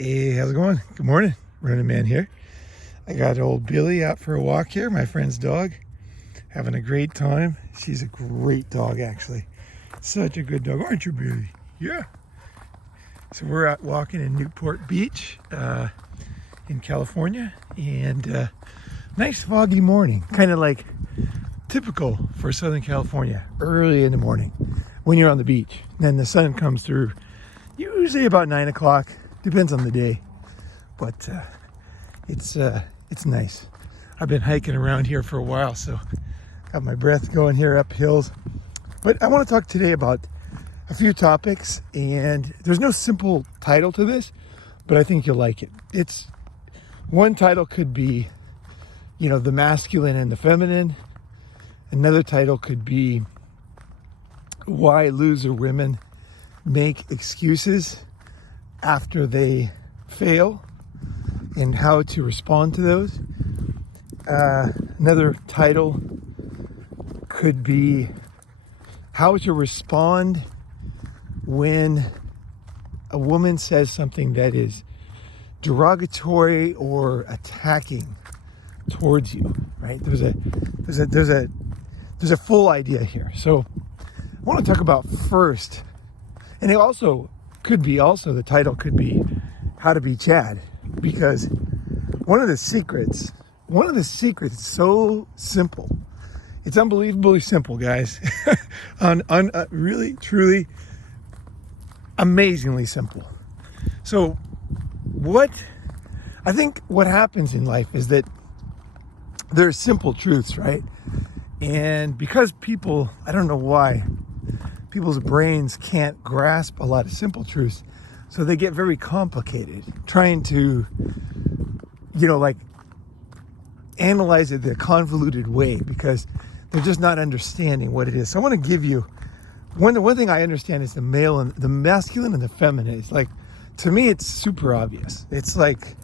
Hey, how's it going? Good morning. Ronin man here. I got old Billy out for a walk here, my friend's dog. Having a great time. She's a great dog, actually. Such a good dog, aren't you, Billy? Yeah. So we're out walking in Newport Beach in California, and nice foggy morning, kind of like typical for Southern California, early in the morning when you're on the beach. Then the sun comes through usually about 9 o'clock, depends on the day, but it's nice. I've been hiking around here for a while, so got my breath going here up hills. But I want to talk today about a few topics, and there's no simple title to this, but I think you'll like it. It's one title could be, the masculine and the feminine. Another title could be why loser women make excuses after they fail and how to respond to those. Another title could be how to respond when a woman says something that is derogatory or attacking towards you, right? There's a full idea here. So I want to talk about first, and it also could be the title could be how to be Chad, because one of the secrets is so simple. It's unbelievably simple, guys. Really, truly, amazingly simple. So I think what happens in life is that there's simple truths, right? And because people, I don't know why, people's brains can't grasp a lot of simple truths, so they get very complicated trying to, analyze it the convoluted way, because they're just not understanding what it is. So I want to give you one thing I understand is the male and the masculine and the feminine. It's like, to me, it's super obvious. It's like,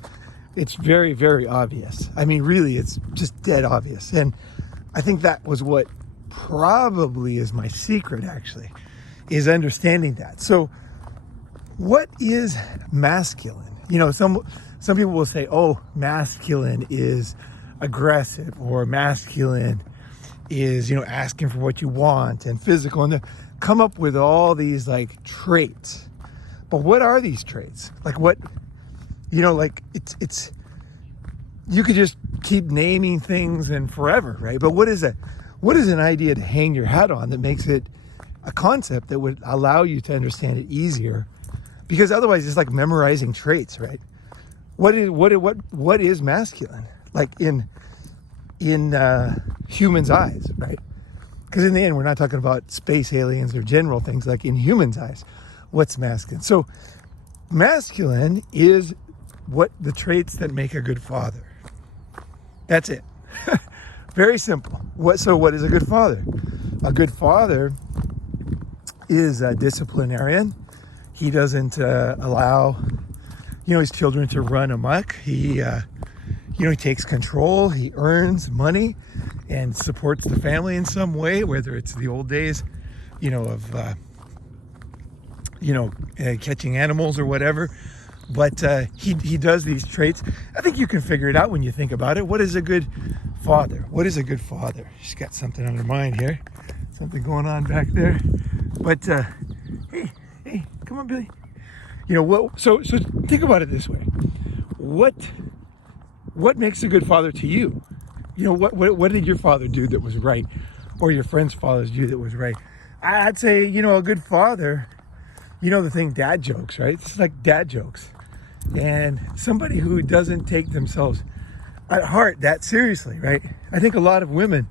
it's very, very obvious. I mean, really, it's just dead obvious. And I think that was what probably is my secret, actually, is understanding that. So what is masculine? Some people will say, oh, masculine is aggressive, or masculine is, asking for what you want and physical, and they come up with all these traits. But what are these traits? It's you could just keep naming things and forever, right? But what is an idea to hang your hat on that makes it a concept that would allow you to understand it easier? Because otherwise it's like memorizing traits, right? What is masculine? Like in humans' eyes, right? Because in the end, we're not talking about space aliens or general things. Like in humans' eyes, what's masculine? So masculine is what the traits that make a good father. That's it. Very simple. What is a good father? A good father is a disciplinarian. He doesn't allow, his children to run amok. He takes control. He earns money and supports the family in some way, whether it's the old days, of catching animals or whatever. But he does these traits. I think you can figure it out when you think about it. What is a good father? What is a good father? She's got something on her mind here. Something going on back there. But hey, come on, Billy. So think about it this way. What makes a good father to you? What did your father do that was right? Or your friend's fathers do that was right? I'd say, a good father, the thing, dad jokes, right? It's like dad jokes. And somebody who doesn't take themselves at heart that seriously, right? I think a lot of women,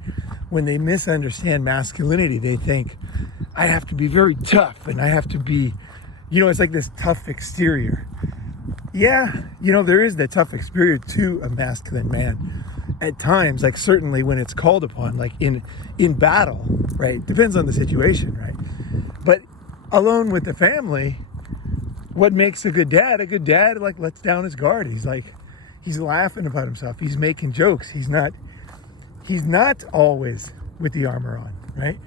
when they misunderstand masculinity, they think, I have to be very tough and I have to be, it's like this tough exterior. Yeah, there is that tough exterior to a masculine man at times, like certainly when it's called upon, like in battle, right? Depends on the situation, right? But alone with the family, what makes a good dad lets down his guard. He's laughing about himself. He's making jokes. He's not always with the armor on, right?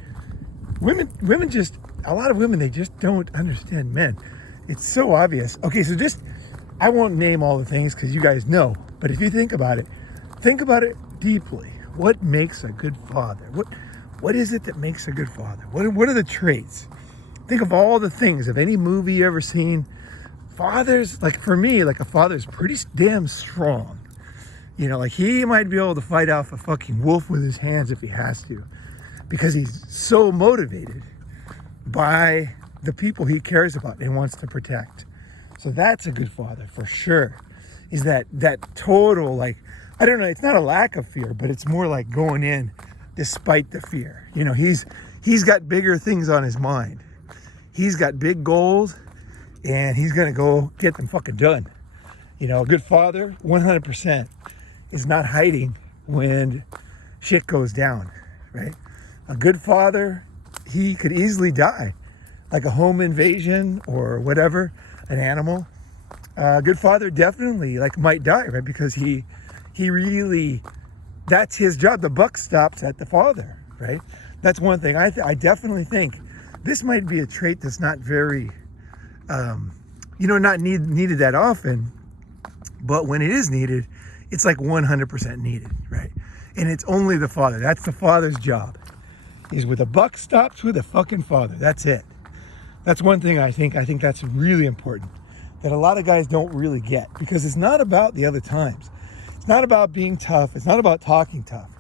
A lot of women, they just don't understand men. It's so obvious. Okay, so just I won't name all the things because you guys know, but if you think about it deeply. What makes a good father? What is it that makes a good father? What are the traits? Think of all the things of any movie you ever seen. Fathers, like for me, like a father's pretty damn strong. You know, like he might be able to fight off a fucking wolf with his hands if he has to, because he's so motivated by the people he cares about and wants to protect. So that's a good father for sure. Is that total, like, I don't know, it's not a lack of fear, but it's more like going in despite the fear. You know, he's got bigger things on his mind. He's got big goals and he's gonna go get them fucking done. You know, a good father, 100%, is not hiding when shit goes down, right? A good father, he could easily die, like a home invasion or whatever, an animal. A good father definitely like might die, right? Because he really, that's his job. The buck stops at the father, right? That's one thing. I definitely think this might be a trait that's not very, not needed that often, but when it is needed, it's like 100% needed, right? And it's only the father. That's the father's job. Is with the buck stops with the fucking father. That's it. That's one thing I think that's really important, that a lot of guys don't really get, because it's not about the other times. It's not about being tough. It's not about talking tough.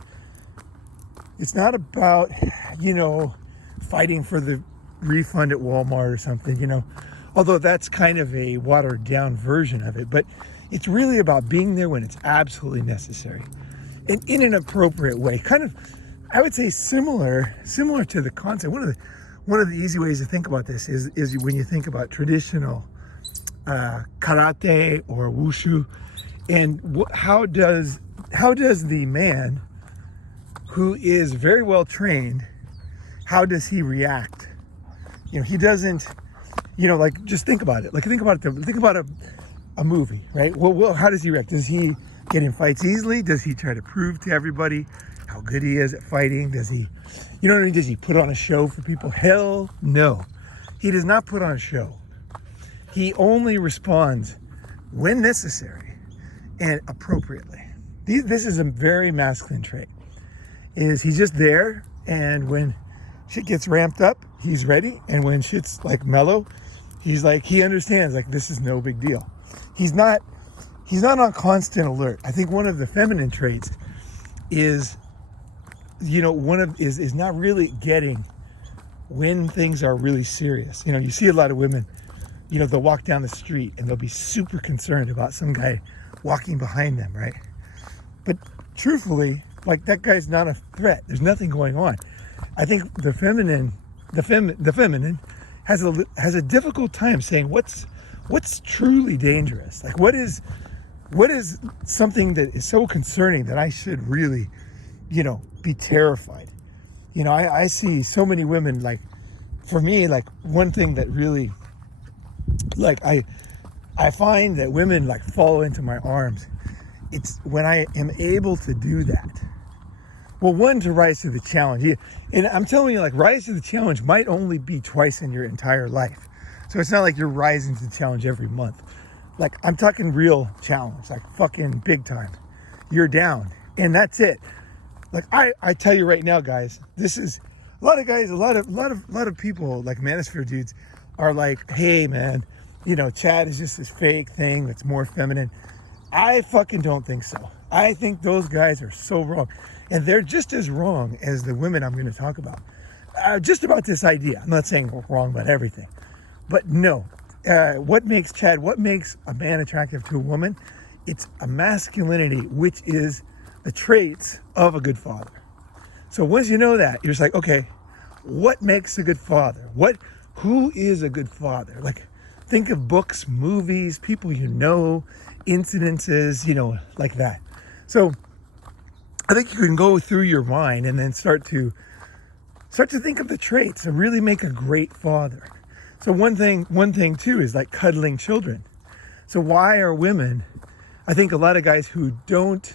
It's not about, fighting for the refund at Walmart or something, although that's kind of a watered down version of it. But it's really about being there when it's absolutely necessary and in an appropriate way. Kind of, I would say similar to the concept. One of the easy ways to think about this is when you think about traditional karate or wushu, and how does the man who is very well trained, how does he react? He doesn't, like, just think about it. Like, think about a movie, right? Well, how does he react? Does he get in fights easily? Does he try to prove to everybody how good he is at fighting? Does he, does he put on a show for people? Hell no. He does not put on a show. He only responds when necessary and appropriately. This is a very masculine trait. Is he's just there, and when shit gets ramped up, he's ready, and when shit's like mellow, he's like, he understands, like, this is no big deal. He's not on constant alert. I think one of the feminine traits is, is not really getting when things are really serious. You see a lot of women, they'll walk down the street and they'll be super concerned about some guy walking behind them, right? But truthfully, like, that guy's not a threat. There's nothing going on. I think the feminine has a difficult time saying what's truly dangerous. Like, what is something that is so concerning that I should really, be terrified. I see so many women, like, for me, like, one thing that really, like, I find that women, like, fall into my arms. It's when I am able to do that. Well, one, to rise to the challenge. And I'm telling you, like, rise to the challenge might only be twice in your entire life. So it's not like you're rising to the challenge every month. Like, I'm talking real challenge, like fucking big time. You're down, and that's it. Like, I tell you right now, guys, this is a lot of guys, a lot of people, like manosphere dudes, are like, hey man, Chad is just this fake thing that's more feminine. I fucking don't think so. I think those guys are so wrong, and they're just as wrong as the women I'm going to talk about. Just about this idea. I'm not saying wrong about everything, but no. What makes a man attractive to a woman? It's a masculinity, which is the traits of a good father. So once you know that, you're just like, okay, what makes a good father? Who is a good father? Like, think of books, movies, people incidences, like that. So I think you can go through your mind and then start to think of the traits that really make a great father. So one thing too is like cuddling children. So why are women, I think a lot of guys who don't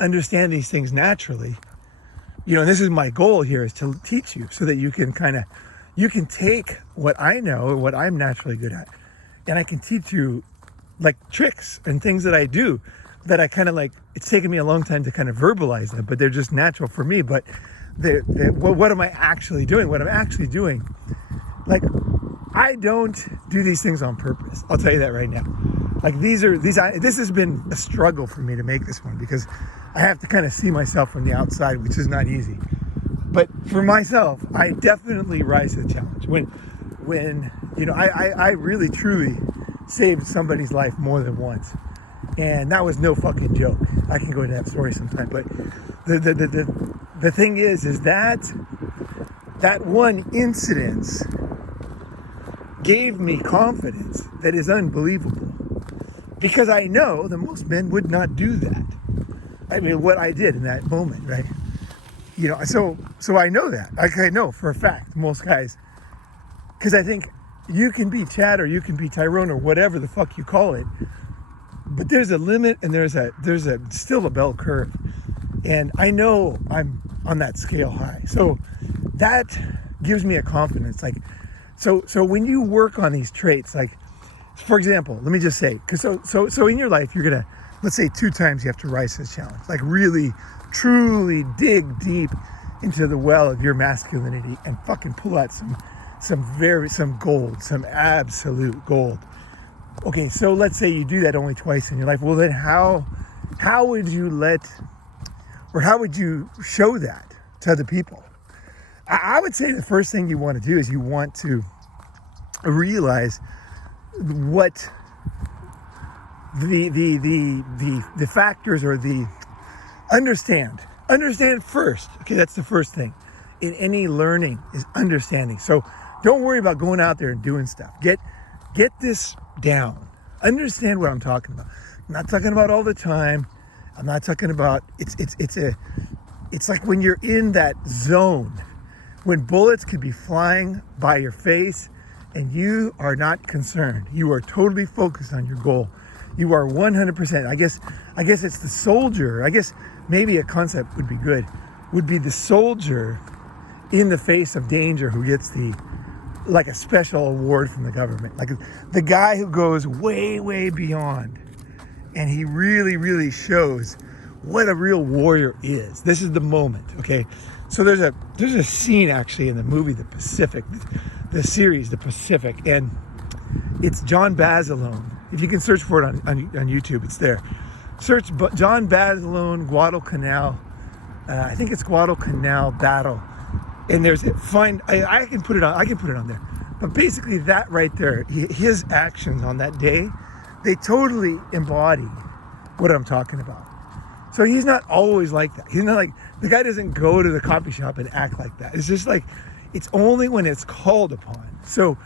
understand these things naturally, and this is my goal here, is to teach you so that you can take what I know, what I'm naturally good at, and I can teach you like tricks and things that I do that I kind of like, it's taken me a long time to kind of verbalize them, but they're just natural for me. But what am I actually doing? What I'm actually doing, like, I don't do these things on purpose. I'll tell you that right now. Like this has been a struggle for me to make this one, because I have to kind of see myself from the outside, which is not easy. But for myself, I definitely rise to the challenge. When you know, I really truly saved somebody's life more than once. And that was no fucking joke. I can go into that story sometime. But the thing is that one incident gave me confidence that is unbelievable. Because I know that most men would not do that. I mean, what I did in that moment, right? You know, so I know that. I know for a fact most guys, because I think you can be Chad or you can be Tyrone or whatever the fuck you call it, but there's a limit and there's still a bell curve, and I know I'm on that scale high. So that gives me a confidence. Like, so when you work on these traits, like, for example, let me just say, because so in your life, you're gonna, let's say 2 times you have to rise to the challenge, like really, truly dig deep into the well of your masculinity and fucking pull out some gold, some absolute gold. Okay, so let's say you do that only twice in your life. Well, then how would you how would you show that to other people? I would say the first thing you want to do is you want to realize what the factors, or the understand first. Okay, that's the first thing in any learning, is understanding. So don't worry about going out there and doing stuff. Get this down. Understand what I'm talking about. I'm not talking about all the time. I'm not talking about it's like when you're in that zone when bullets could be flying by your face and you are not concerned. You are totally focused on your goal. You are 100%. I guess it's the soldier. I guess maybe a concept would be good. Would be the soldier in the face of danger who gets like a special award from the government. Like the guy who goes way, way beyond, and he really, really shows what a real warrior is. This is the moment, okay? So there's a scene actually in the movie The Pacific, the series The Pacific, and it's John Basilone. If you can search for it on YouTube, it's there. Search John Basilone Guadalcanal. I think it's Guadalcanal battle. And I can put it on there. But basically that right there, his actions on that day, they totally embody what I'm talking about. So he's not always like that. He's not like, the guy doesn't go to the coffee shop and act like that. It's just like, it's only when it's called upon. So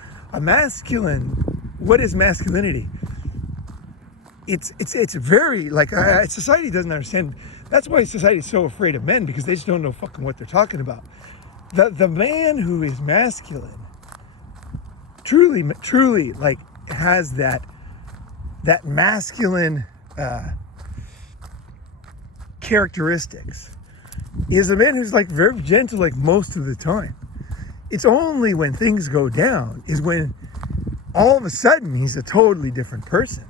what is masculinity? It's very, like, society doesn't understand. That's why society is so afraid of men, because they just don't know fucking what they're talking about. The man who is masculine truly like has that masculine characteristics, is a man who's like very gentle, like most of the time. It's only when things go down is when all of a sudden he's a totally different person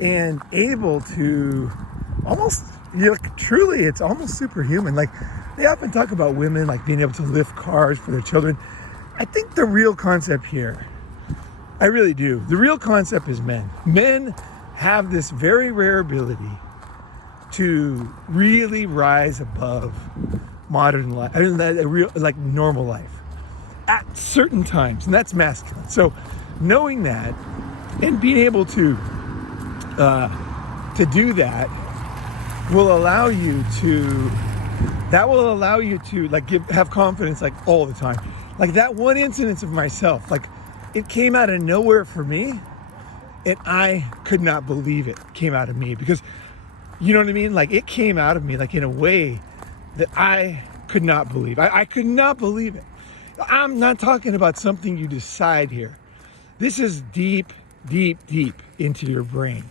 and able to almost, truly, it's almost superhuman. Like, they often talk about women like being able to lift cars for their children. I think the real concept here, I really do, the real concept is men. Men have this very rare ability to really rise above modern life, like normal life at certain times, and that's masculine. So knowing that and being able to do that will allow you to like have confidence, like all the time. Like that one incident of myself, like it came out of nowhere for me, and I could not believe it came out of me, because you know what I mean? Like it came out of me like in a way that I could not believe. I could not believe it. I'm not talking about something you decide here. This is deep, deep, deep into your brain.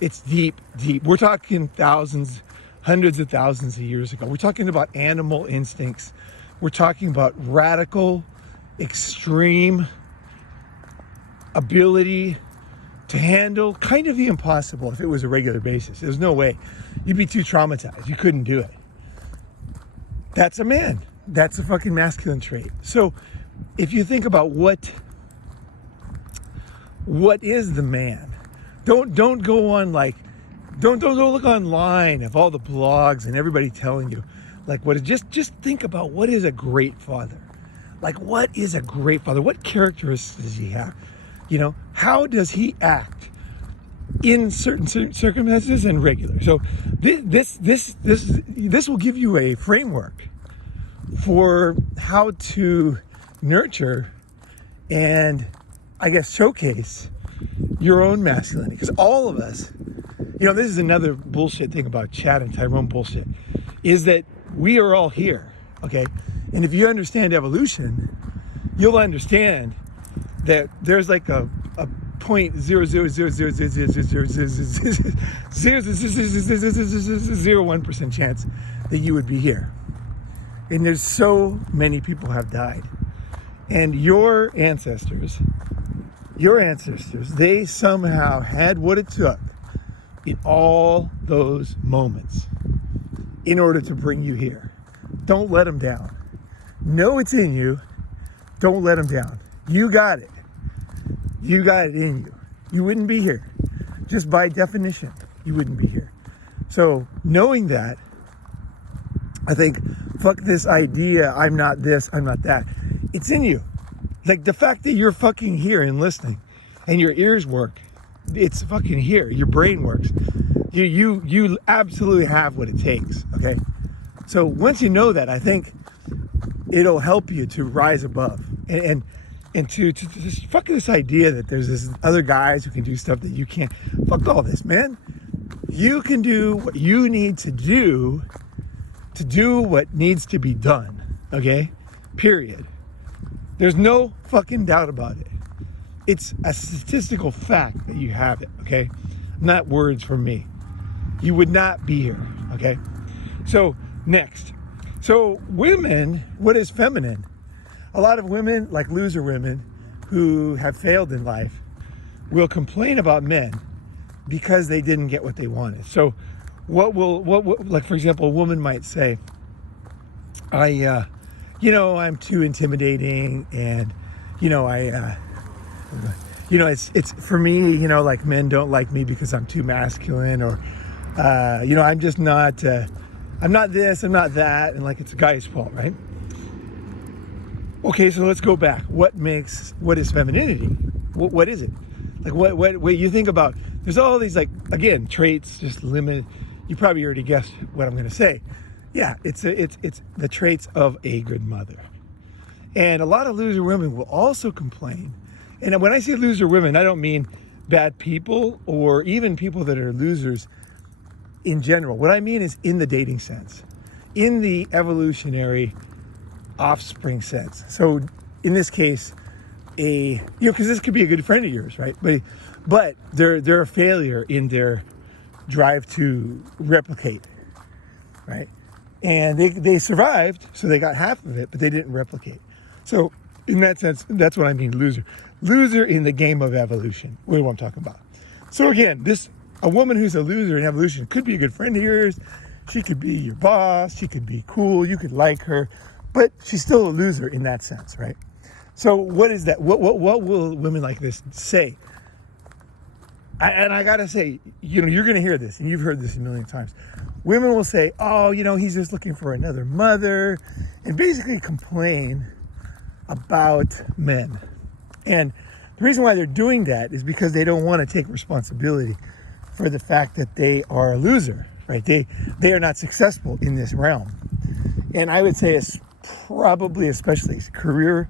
It's deep, deep. We're talking thousands, hundreds of thousands of years ago. We're talking about animal instincts. We're talking about radical, extreme ability to handle kind of the impossible if it was a regular basis. There's no way. You'd be too traumatized. You couldn't do it. That's a man. That's a fucking masculine trait. So if you think about what is the man, don't go on like, don't look online of all the blogs and everybody telling you like what is, just think about what is a great father. Like, what is a great father? What characteristics does he have? You know, how does he act in certain circumstances and regular? So this will give you a framework for how to nurture and, I guess, showcase your own masculinity. Because all of us, you know, this is another bullshit thing about Chad and Tyrone bullshit, is that we are all here, okay? And if you understand evolution, you'll understand that there's like a 0.000000001% chance that you would be here. And there's so many people have died. And your ancestors, they somehow had what it took in all those moments in order to bring you here. Don't let them down. Know it's in you. Don't let them down. You got it. You got it in you. You wouldn't be here. Just by definition, you wouldn't be here. So knowing that, I think, fuck this idea, I'm not this, I'm not that. It's in you. Like the fact that you're fucking here and listening and your ears work, it's fucking here. Your brain works. You absolutely have what it takes, okay? So once you know that, I think it'll help you to rise above and to just fuck this idea that there's this other guys who can do stuff that you can't. Fuck all this, man. You can do what you need to do what needs to be done, okay? Period. There's no fucking doubt about it. It's a statistical fact that you have it, okay? Not words from me. You would not be here, okay? So, next. So, women, what is feminine? A lot of women, like loser women, who have failed in life, will complain about men because they didn't get what they wanted. So, like for example, a woman might say, I'm too intimidating, and, it's for me, like men don't like me because I'm too masculine, or, I'm just not, I'm not this, I'm not that, and like it's a guy's fault, right? Okay, so let's go back. What is femininity? What is it? Like what you think about, there's all these, like, again, traits, just limited. You probably already guessed what I'm going to say. Yeah, it's the traits of a good mother. And a lot of loser women will also complain. And when I say loser women, I don't mean bad people or even people that are losers in general. What I mean is in the dating sense, in the evolutionary offspring sense. So in this case, because this could be a good friend of yours, right? But they're a failure in their drive to replicate, right? And they survived, so they got half of it, but they didn't replicate. So in that sense, that's what I mean, loser. Loser in the game of evolution, what I'm talking about. So again, a woman who's a loser in evolution could be a good friend of yours. She could be your boss. She could be cool. You could like her, but she's still a loser in that sense, right? So what is that? What will women like this say? And I gotta say, you're gonna hear this, and you've heard this a million times. Women will say, oh, he's just looking for another mother, and basically complain about men. And the reason why they're doing that is because they don't want to take responsibility for the fact that they are a loser, right? They are not successful in this realm. And I would say it's probably, especially career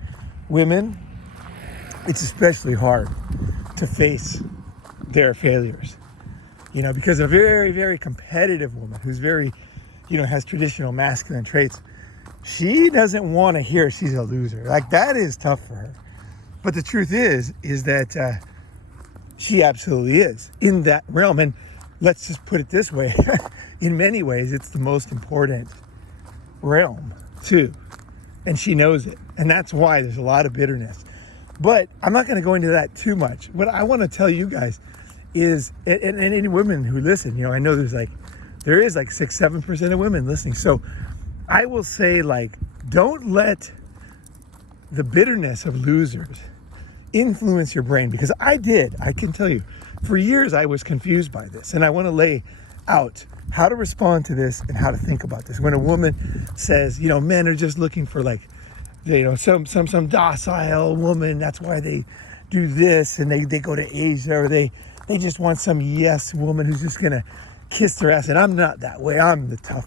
women, it's especially hard to face their failures, because a very, very competitive woman who's very, has traditional masculine traits, she doesn't want to hear she's a loser. Like, that is tough for her. But the truth is that she absolutely is in that realm. And let's just put it this way. In many ways, it's the most important realm too. And she knows it. And that's why there's a lot of bitterness. But I'm not going to go into that too much. What I want to tell you guys is, and any women who listen, I know there is like 6-7% of women listening. So I will say, like, don't let the bitterness of losers influence your brain, because I can tell you, for years I was confused by this, and I want to lay out how to respond to this and how to think about this. When a woman says, men are just looking for like, some docile woman, that's why they do this, and they go to Asia, or they just want some yes woman who's just gonna kiss their ass. And I'm not that way. I'm the tough.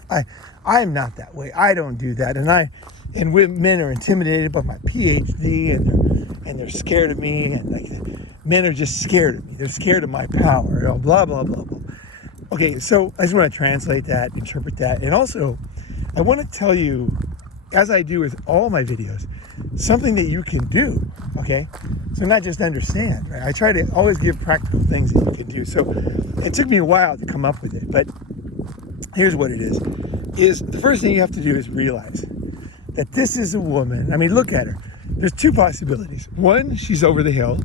I'm not that way. I don't do that. And men are intimidated by my PhD, and they're scared of me, and like men are just scared of me. They're scared of my power. Blah blah blah blah. Okay, so I just want to translate that, interpret that, and also I want to tell you, as I do with all my videos, something that you can do, okay? So not just understand, right? I try to always give practical things that you can do. So it took me a while to come up with it, but here's what it is the first thing you have to do is realize that this is a woman. I mean, look at her. There's two possibilities. One, she's over the hill.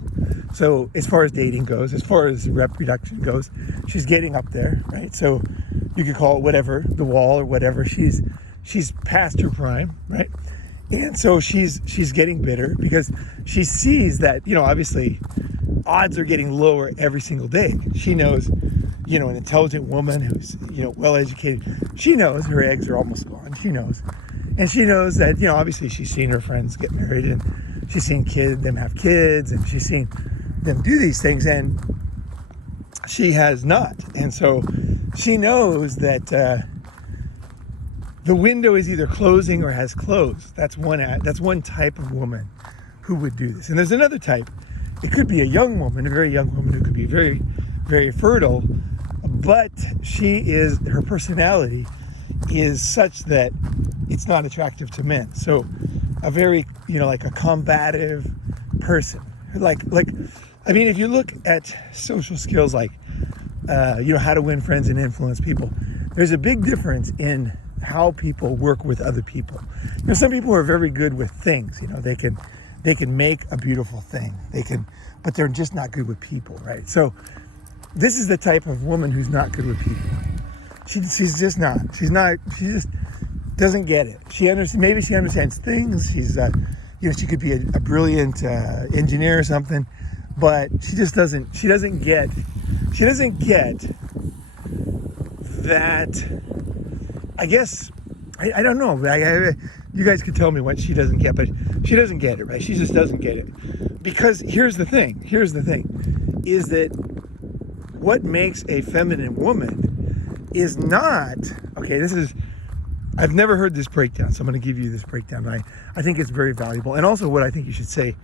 So as far as dating goes, as far as reproduction goes, she's getting up there, right? So you could call it whatever, the wall or whatever. She's past her prime, right? And so she's getting bitter because she sees that, obviously odds are getting lower every single day. She knows, an intelligent woman who's, well-educated, she knows her eggs are almost gone. She knows. And she knows that, obviously she's seen her friends get married, and she's seen them have kids, and she's seen them do these things, and she has not. And so she knows that the window is either closing or has closed. That's one type of woman who would do this. And there's another type. It could be a young woman, a very young woman who could be very, very fertile, but her personality is such that it's not attractive to men. So a very, like a combative person. If you look at social skills like, how to win friends and influence people, there's a big difference in how people work with other people. Some people are very good with things. They can make a beautiful thing. But they're just not good with people, right? So this is the type of woman who's not good with people. She's just not. She just doesn't get it. Maybe she understands things. She could be a brilliant engineer or something, but she doesn't get that. I guess, I don't know. You guys could tell me what she doesn't get, but she doesn't get it, right? She just doesn't get it. Because here's the thing, is that what makes a feminine woman is not, I've never heard this breakdown, so I'm going to give you this breakdown. I think it's very valuable. And also what I think you should say,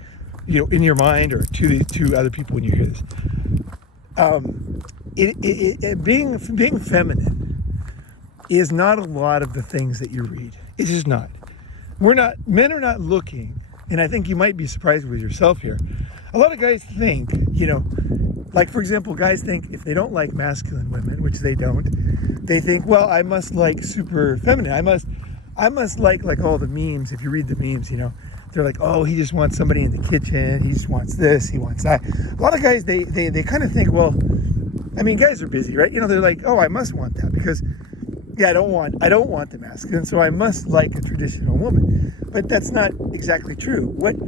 in your mind or to other people when you hear this. Being feminine is not a lot of the things that you read. It's just not. Men are not looking, and I think you might be surprised with yourself here. A lot of guys think, like for example, guys think if they don't like masculine women, which they don't, they think, well, I must like super feminine. I must like all the memes. If you read the memes, they're like, oh, he just wants somebody in the kitchen. He just wants this. He wants that. A lot of guys, they kind of think, well, guys are busy, right? They're like, oh, I must want that because, I don't want the masculine, so I must like a traditional woman. But that's not exactly true. Let me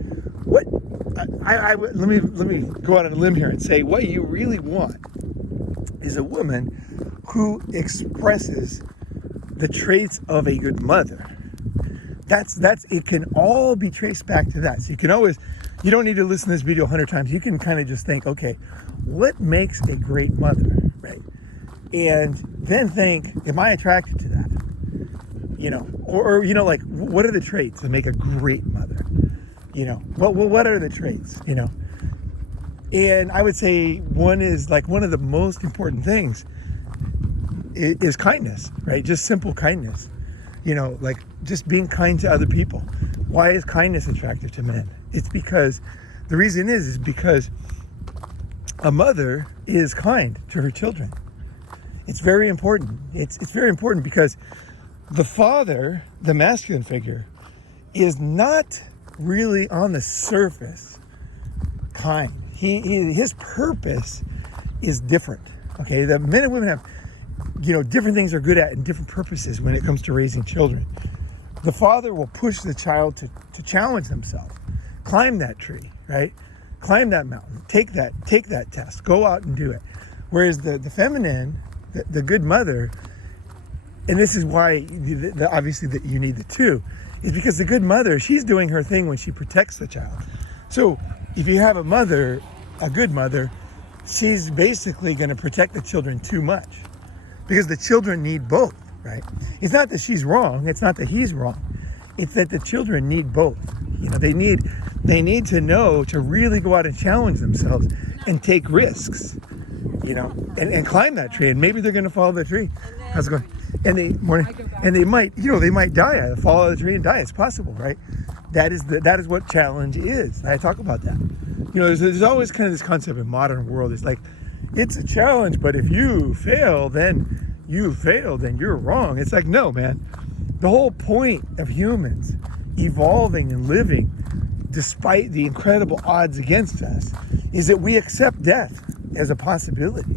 go out on a limb here and say what you really want is a woman who expresses the traits of a good mother. That's it can all be traced back to that. So you don't need to listen to this video 100 times. You can kind of just think, okay, what makes a great mother, right? And then think, am I attracted to that? Or what are the traits that make a great mother? What are the traits? And I would say one of the most important things is kindness, right? Just simple kindness. Just being kind to other people. Why is kindness attractive to men? It's because the reason is because a mother is kind to her children. It's very important. It's very important because the father, the masculine figure, is not really on the surface kind. His purpose is different. Okay, the men and women have, different things they're good at and different purposes when it comes to raising children. The father will push the child to challenge themselves, climb that tree, right? Climb that mountain, take that test, go out and do it. Whereas the feminine, the good mother, and this is why obviously that you need the two, is because the good mother, she's doing her thing when she protects the child. So if you have a good mother, she's basically going to protect the children too much, because the children need both, right? It's not that she's wrong. It's not that he's wrong. It's that the children need both. They need to know to really go out and challenge themselves and take risks, and climb that tree. And maybe they're going to follow the tree. How's it going? And they might die, fall out of the tree and die. It's possible, right? That is what challenge is. I talk about that. There's always kind of this concept in modern world. It's like, it's a challenge, but if you fail, then you failed and you're wrong. It's like, no, man. The whole point of humans evolving and living despite the incredible odds against us is that we accept death as a possibility.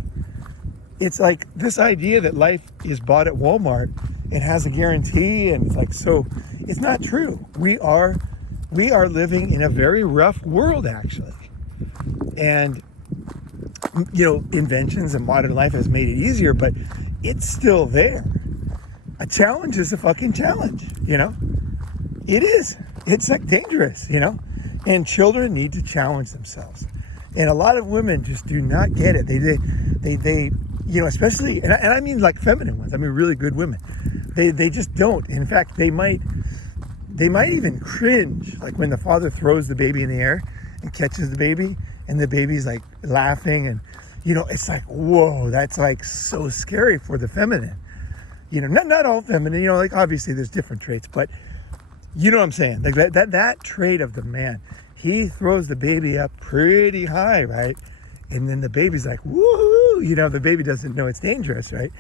It's like this idea that life is bought at Walmart and has a guarantee, and it's like, so it's not true. We are living in a very rough world, actually. And inventions and modern life has made it easier, but it's still there. A challenge is a fucking challenge, It is. It's like dangerous, And children need to challenge themselves. And a lot of women just do not get it. They especially, and I mean like feminine ones. I mean really good women. They just don't. In fact, they might even cringe, like when the father throws the baby in the air and catches the baby, and the baby's like laughing, and it's like, whoa, that's like so scary for the feminine. Not all feminine. Like obviously there's different traits, but you know what I'm saying? Like that trait of the man, he throws the baby up pretty high, right? And then the baby's like, woohoo! The baby doesn't know it's dangerous, right?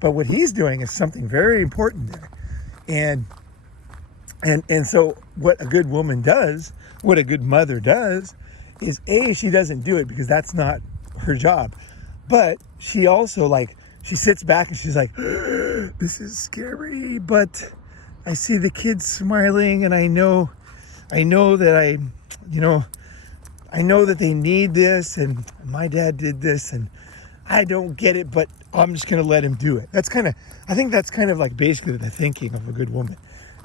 But what he's doing is something very important there. And so what a good woman does, what a good mother does, is she doesn't do it because that's not her job. But she also she sits back and she's like, this is scary, but I see the kids smiling, and I know that I know that they need this, and my dad did this, and I don't get it, but I'm just going to let him do it. I think that's kind of like basically the thinking of a good woman,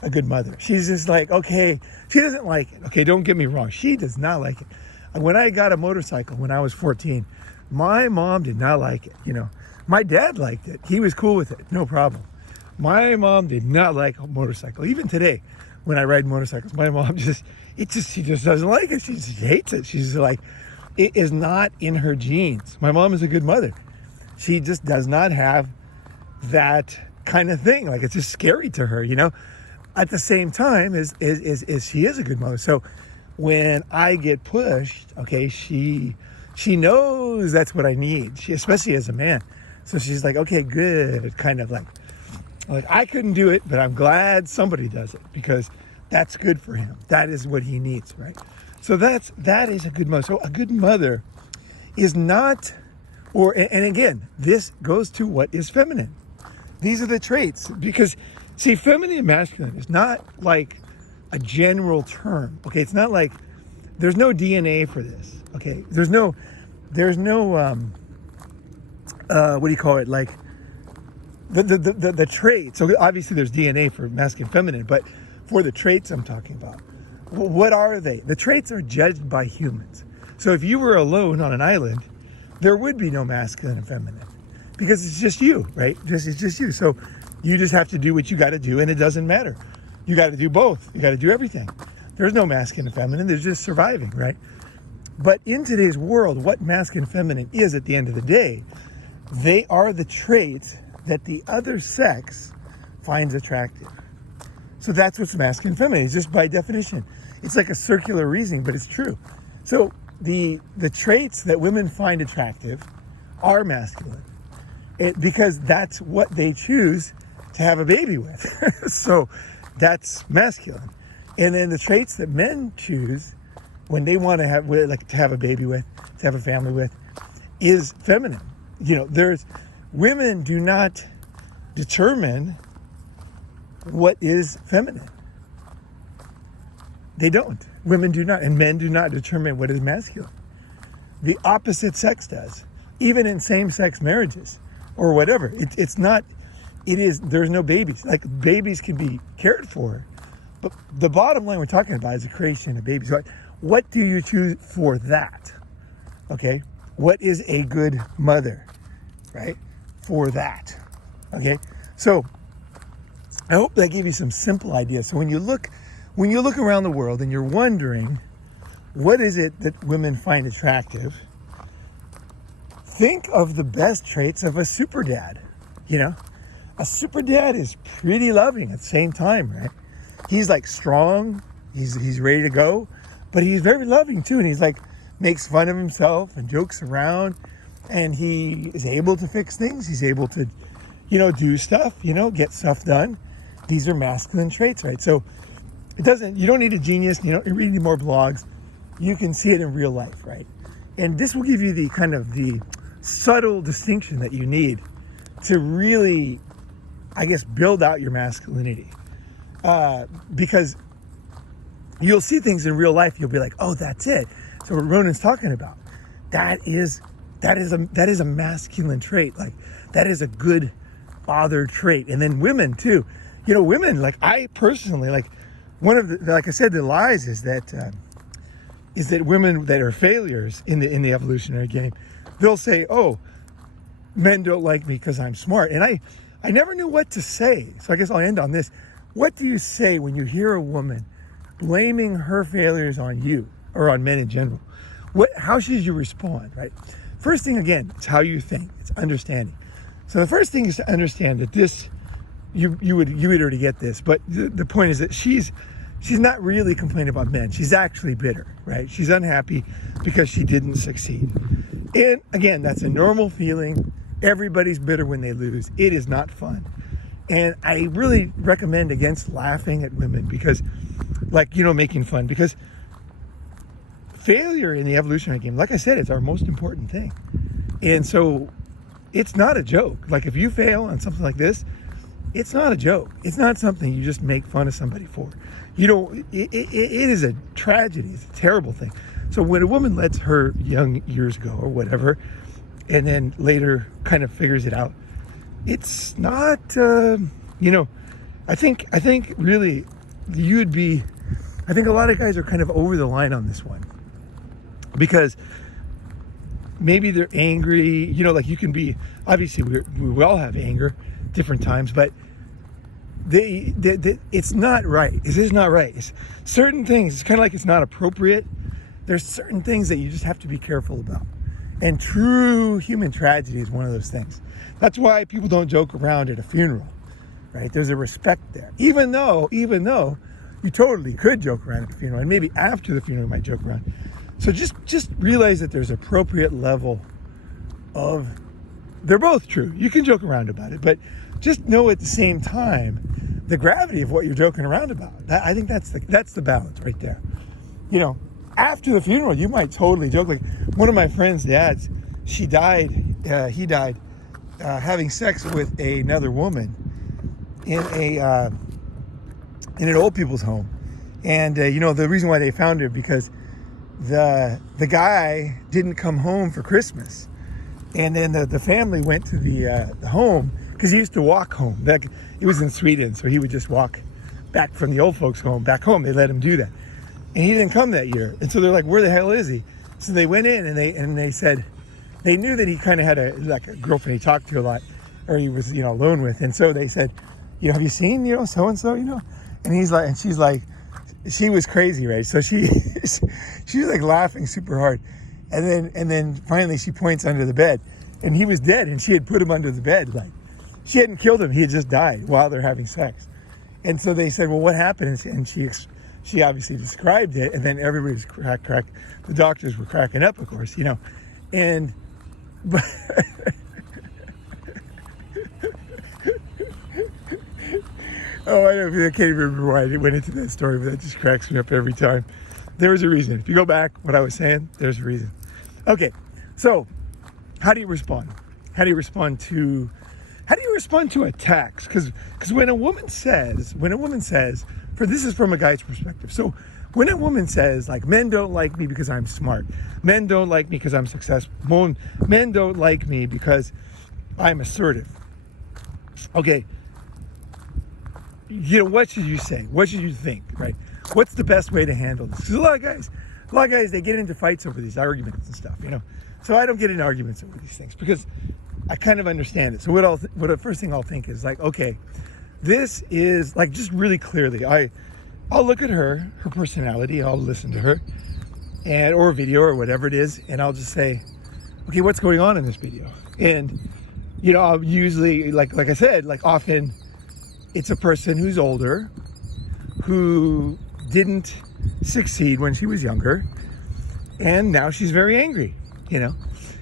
a good mother. She's just like, okay, she doesn't like it. Okay, don't get me wrong. She does not like it. When I got a motorcycle when I was 14, my mom did not like it. My dad liked it. He was cool with it. No problem. My mom did not like a motorcycle. Even today, when I ride motorcycles, my mom she just doesn't like it. She hates it. She's like, it is not in her genes. My mom is a good mother. She just does not have that kind of thing. Like, it's just scary to her, At the same time, is she is a good mother. So when I get pushed, okay, she knows that's what I need. She, especially as a man. So she's like, okay, good. Kind of like I couldn't do it, but I'm glad somebody does it, because that's good for him. That is what he needs, right? So that is a good mother. So a good mother is not, and again, this goes to what is feminine. These are the traits, because see, feminine and masculine is not like a general term. Okay, it's not like there's no DNA for this. Okay, there's no what do you call it? Like the traits. So obviously there's DNA for masculine and feminine, but for the traits I'm talking about, what are they? The traits are judged by humans. So if you were alone on an island, there would be no masculine and feminine, because it's just you, right? It's just you. So you just have to do what you got to do, and it doesn't matter. You got to do both. You got to do everything. There's no masculine and feminine. There's just surviving, right? But in today's world, what masculine and feminine is at the end of the day, they are the traits that the other sex finds attractive. So that's what's masculine and feminine. It's just by definition. It's like a circular reasoning, but it's true. So the traits that women find attractive are masculine, because that's what they choose to have a baby with. So that's masculine. And then the traits that men choose when they want to have, like, to have a baby with, to have a family with, is feminine. Women do not determine what is feminine. They don't. Women do not, and men do not determine what is masculine. The opposite sex does, even in same-sex marriages or whatever. There's no babies. Like, babies can be cared for, but the bottom line we're talking about is the creation of babies. What do you choose for that? Okay, what is a good mother, right? For that, okay. So I hope that gave you some simple ideas. So when you look around the world and you're wondering, what is it that women find attractive? Think of the best traits of a super dad. A super dad is pretty loving at the same time, right? He's like strong, he's ready to go, but he's very loving too. And he's like, makes fun of himself and jokes around, and he is able to fix things. He's able to, do stuff, get stuff done. These are masculine traits, right? So you don't need a genius, you don't read any more blogs. You can see it in real life, right? And this will give you the kind of the subtle distinction that you need to really, I guess, build out your masculinity. Because you'll see things in real life, you'll be like, oh, that's it. So what Ronin's talking about, that is a masculine trait. Like, that is a good father trait. And then women too. Women, like, I personally, like, one of the, like I said, the lies is that women that are failures in the evolutionary game, they'll say, oh, men don't like me because I'm smart. And I never knew what to say. So I guess I'll end on this. What do you say when you hear a woman blaming her failures on you or on men in general? How should you respond, right? First thing, again, it's how you think. It's understanding. So the first thing is to understand that this, you would already get this, but the point is that she's not really complaining about men. She's actually bitter, right? She's unhappy because she didn't succeed. And again, that's a normal feeling. Everybody's bitter when they lose. It is not fun. And I really recommend against laughing at women because, like, making fun, because failure in the evolutionary game, like I said, it's our most important thing. And so it's not a joke. Like, if you fail on something like this, it's not a joke. It's not something you just make fun of somebody for. It is a tragedy. It's a terrible thing. So when a woman lets her young years go or whatever, and then later kind of figures it out, it's not, I think really I think a lot of guys are kind of over the line on this one, because maybe they're angry, like, you can be, obviously we all have anger different times, but it's not right. It's just not right. It's certain things, it's kind of like it's not appropriate. There's certain things that you just have to be careful about. And true human tragedy is one of those things. That's why people don't joke around at a funeral, right? There's a respect there. Even though you totally could joke around at a funeral, and maybe after the funeral you might joke around. So just realize that there's appropriate level of, they're both true. You can joke around about it, but just know at the same time the gravity of what you're joking around about. I think that's the balance right there. After the funeral, you might totally joke. Like, one of my friend's dads, he died having sex with another woman in an old people's home. And the reason why they found her, because the guy didn't come home for Christmas. And then the family went to the home, because he used to walk home. It was in Sweden, so he would just walk back from the old folks' home back home. They let him do that. And he didn't come that year. And so they're like, where the hell is he? So they went in and they said, they knew that he kind of had a girlfriend he talked to a lot, or he was, alone with. And so they said, have you seen, so-and-so, And he's like, and she's like, she was crazy, right? So she was like laughing super hard. And then finally she points under the bed, and he was dead, and she had put him under the bed. Like, she hadn't killed him. He had just died while they're having sex. And so they said, well, what happened? And she obviously described it, and then everybody was cracked. The doctors were cracking up, of course, and but oh, I can't even remember why I went into that story, but that just cracks me up every time. There's a reason. If you go back, what I was saying, there's a reason. Okay, so how do you respond? How do you respond to attacks? Because when a woman says, this is from a guy's perspective. So when a woman says, like, men don't like me because I'm smart, men don't like me because I'm successful, men don't like me because I'm assertive. Okay, what should you say? What should you think, right? What's the best way to handle this? Because a lot of guys, they get into fights over these arguments and stuff, So I don't get into arguments over these things because I kind of understand it. So what the first thing I'll think is like, okay, this is like just really clearly. I'll look at her personality. I'll listen to her, or a video or whatever it is, and I'll just say, okay, what's going on in this video? And I'll usually like I said, like often it's a person who's older, who didn't succeed when she was younger, and now she's very angry,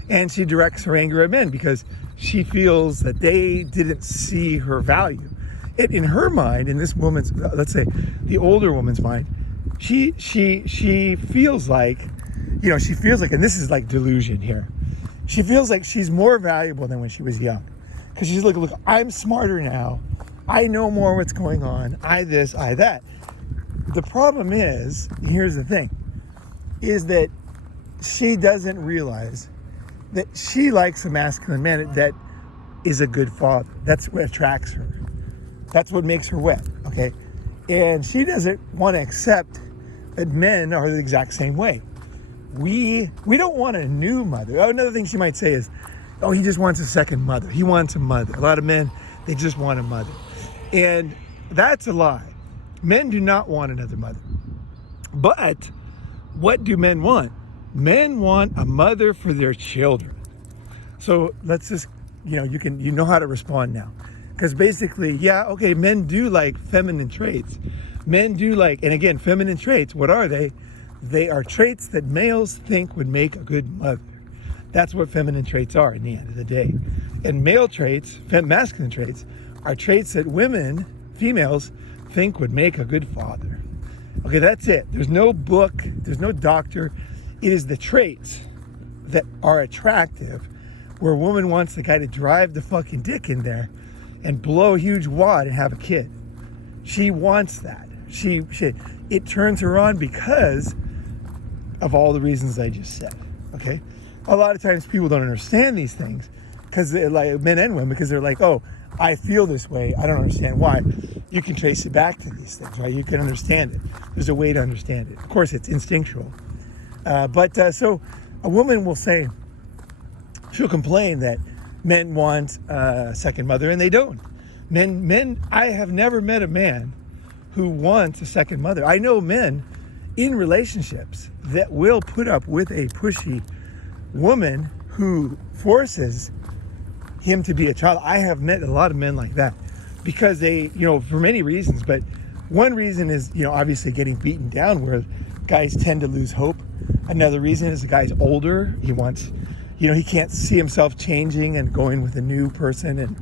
and she directs her anger at men because she feels that they didn't see her value. In her mind, in this woman's, let's say the older woman's mind, she feels like, and this is like delusion here, she feels like she's more valuable than when she was young, because she's like, look, I'm smarter now, I know more what's going on, I this, I that. The problem is, here's the thing, is that she doesn't realize that she likes a masculine man that is a good father. That's what attracts her. That's what makes her wet, okay? And she doesn't want to accept that men are the exact same way. We don't want a new mother. Another thing she might say is, oh, he just wants a second mother. He wants a mother. A lot of men, they just want a mother. And that's a lie. Men do not want another mother. But what do men want? Men want a mother for their children. So let's just, you know how to respond now. Because basically, men do like feminine traits. Men do like, and again, feminine traits, what are they? They are traits that males think would make a good mother. That's what feminine traits are in the end of the day. And male traits, masculine traits, are traits that women, females, think would make a good father. Okay, that's it. There's no book, there's no doctor. It is the traits that are attractive, where a woman wants the guy to drive the fucking dick in there and blow a huge wad and have a kid. She wants that. It turns her on because of all the reasons I just said. Okay, a lot of times people don't understand these things because like men and women, because they're like, oh, I feel this way. I don't understand why. You can trace it back to these things, right? You can understand it. There's a way to understand it. Of course, it's instinctual. So a woman will say, she'll complain that men want a second mother, and they don't. I have never met a man who wants a second mother. I know men in relationships that will put up with a pushy woman who forces him to be a child. I have met a lot of men like that because they, for many reasons, but one reason is, obviously getting beaten down, where guys tend to lose hope. Another reason is the guy's older. He wants, he can't see himself changing and going with a new person, and,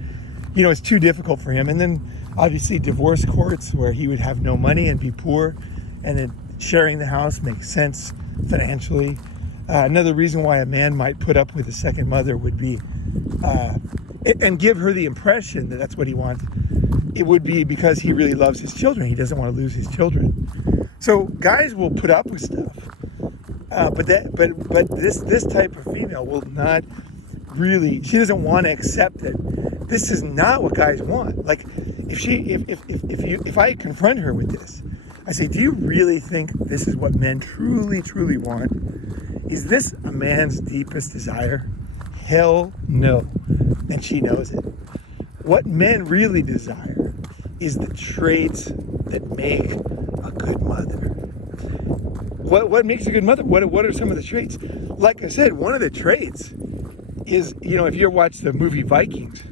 it's too difficult for him. And then obviously divorce courts, where he would have no money and be poor, and then sharing the house makes sense financially. Another reason why a man might put up with a second mother would be, and give her the impression that that's what he wants, it would be because he really loves his children. He doesn't want to lose his children. So guys will put up with stuff, but this type of female will not really. She doesn't want to accept it. This is not what guys want. Like if I confront her with this, I say, do you really think this is what men truly, truly want? Is this a man's deepest desire? Hell no. And she knows it. What men really desire is the traits that make a good mother. What makes a good mother? What are some of the traits? Like I said, one of the traits is, if you ever watch the movie Vikings,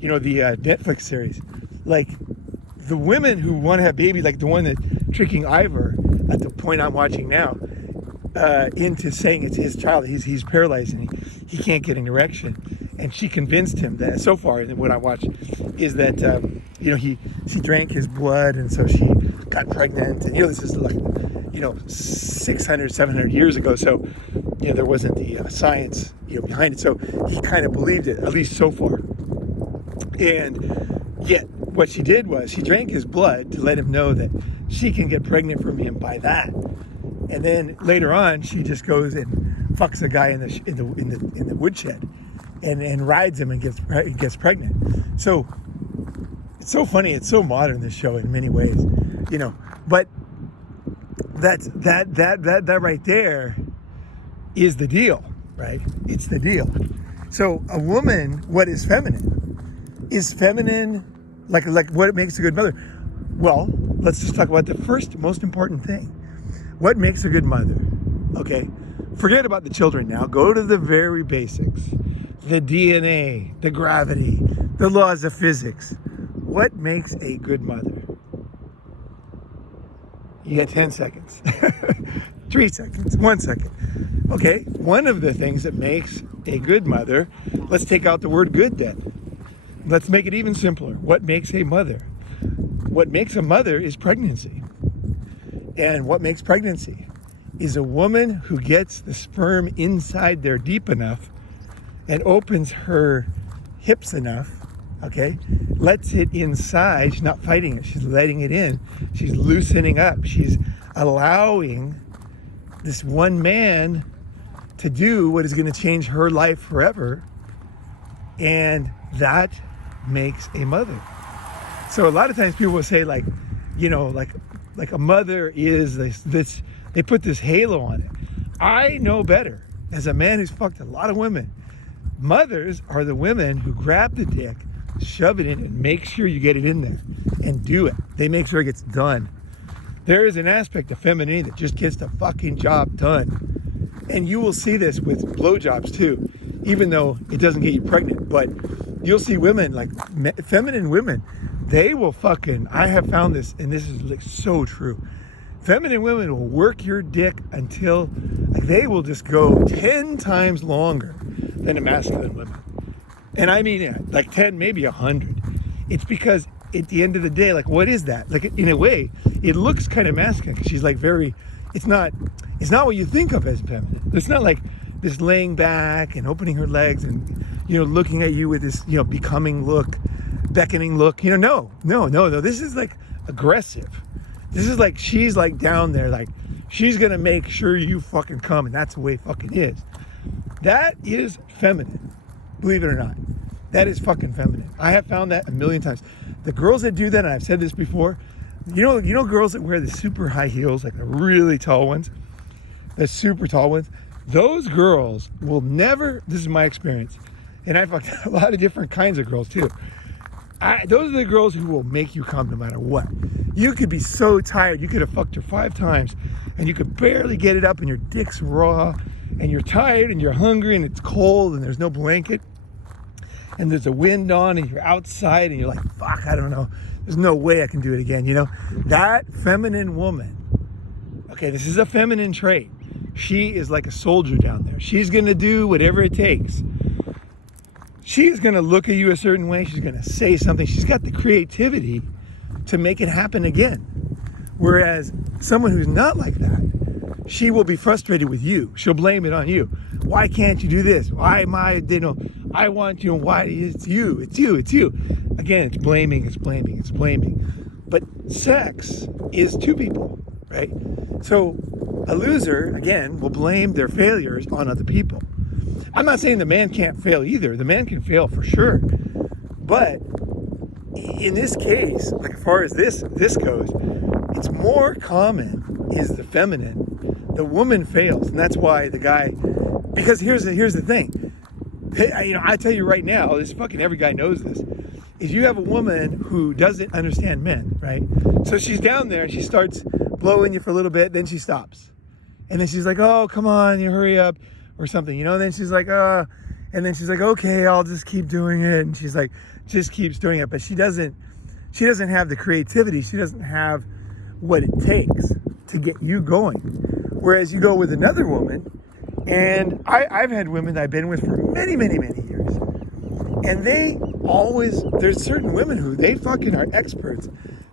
the Netflix series, like the women who want to have babies, like the one that tricking Ivor at the point I'm watching now, into saying it's his child, he's paralyzed and he can't get an erection, and she convinced him that, so far what I watched, is that she drank his blood, and so she got pregnant, and this is like, 600, 700 years ago. So, there wasn't the science, behind it. So he kind of believed it, at least so far. And yet what she did was she drank his blood to let him know that she can get pregnant from him by that. And then later on, she just goes and fucks a guy in the woodshed and rides him and gets pregnant. So it's so funny. It's so modern, this show, in many ways, But that right there is the deal, right? It's the deal. So a woman, what is feminine? Is feminine like what makes a good mother? Well, let's just talk about the first most important thing. What makes a good mother? Okay, forget about the children now. Go to the very basics. The DNA, the gravity, the laws of physics. What makes a good mother? You get 10 seconds. 3 seconds, 1 second. Okay, one of the things that makes a good mother, let's take out the word good then. Let's make it even simpler. What makes a mother? What makes a mother is pregnancy. And what makes pregnancy is a woman who gets the sperm inside there deep enough and opens her hips enough, okay? Lets it inside. She's not fighting it. She's letting it in. She's loosening up. She's allowing this one man to do what is going to change her life forever. And that makes a mother. So a lot of times people will say like a mother is this, they put this halo on it. I know better. As a man who's fucked a lot of women, mothers are the women who grab the dick, shove it in, and make sure you get it in there and do it. They make sure it gets done. There is an aspect of femininity that just gets the fucking job done. And you will see this with blowjobs too, even though it doesn't get you pregnant. But you'll see women, like feminine women, they will fucking, I have found this, and this is like so true. Feminine women will work your dick until, like, they will just go 10 times longer than a masculine woman. And I mean, like 10, maybe 100. It's because at the end of the day, like, what is that? Like, in a way, it looks kind of masculine because she's like very, it's not what you think of as feminine. It's not like this laying back and opening her legs and, looking at you with this, becoming look, beckoning look. No. This is like aggressive. This is like, she's like down there, like she's gonna make sure you fucking come, and that's the way it fucking is. That is feminine, believe it or not. That is fucking feminine. I have found that a million times. The girls that do that, and I've said this before, you know girls that wear the super high heels, like the really tall ones, the super tall ones, those girls will never, this is my experience, and I've fucked a lot of different kinds of girls too. Those are the girls who will make you come no matter what. You could be so tired, you could have fucked her 5 times, and you could barely get it up, and your dick's raw, and you're tired, and you're hungry, and it's cold, and there's no blanket, and there's a wind on, and you're outside, and you're like, fuck, I don't know. There's no way I can do it again, That feminine woman, okay, this is a feminine trait. She is like a soldier down there. She's gonna do whatever it takes. She's going to look at you a certain way. She's going to say something. She's got the creativity to make it happen again. Whereas someone who's not like that, she will be frustrated with you. She'll blame it on you. Why can't you do this? Why am I, I want you, and why, it's you. Again, it's blaming. But sex is 2 people, right? So a loser, again, will blame their failures on other people. I'm not saying the man can't fail either. The man can fail for sure. But in this case, like as far as this goes, it's more common is the feminine. The woman fails, and that's why the guy, because here's the thing. I tell you right now, this fucking every guy knows this, is you have a woman who doesn't understand men, right? So she's down there and she starts blowing you for a little bit, then she stops. And then she's like, oh, come on, you hurry up. Or something, then she's like, and then she's like, okay, I'll just keep doing it. And she's like, just keeps doing it. But she doesn't have the creativity. She doesn't have what it takes to get you going. Whereas you go with another woman, and I've had women that I've been with for many, many, many years. And there's certain women who they fucking are experts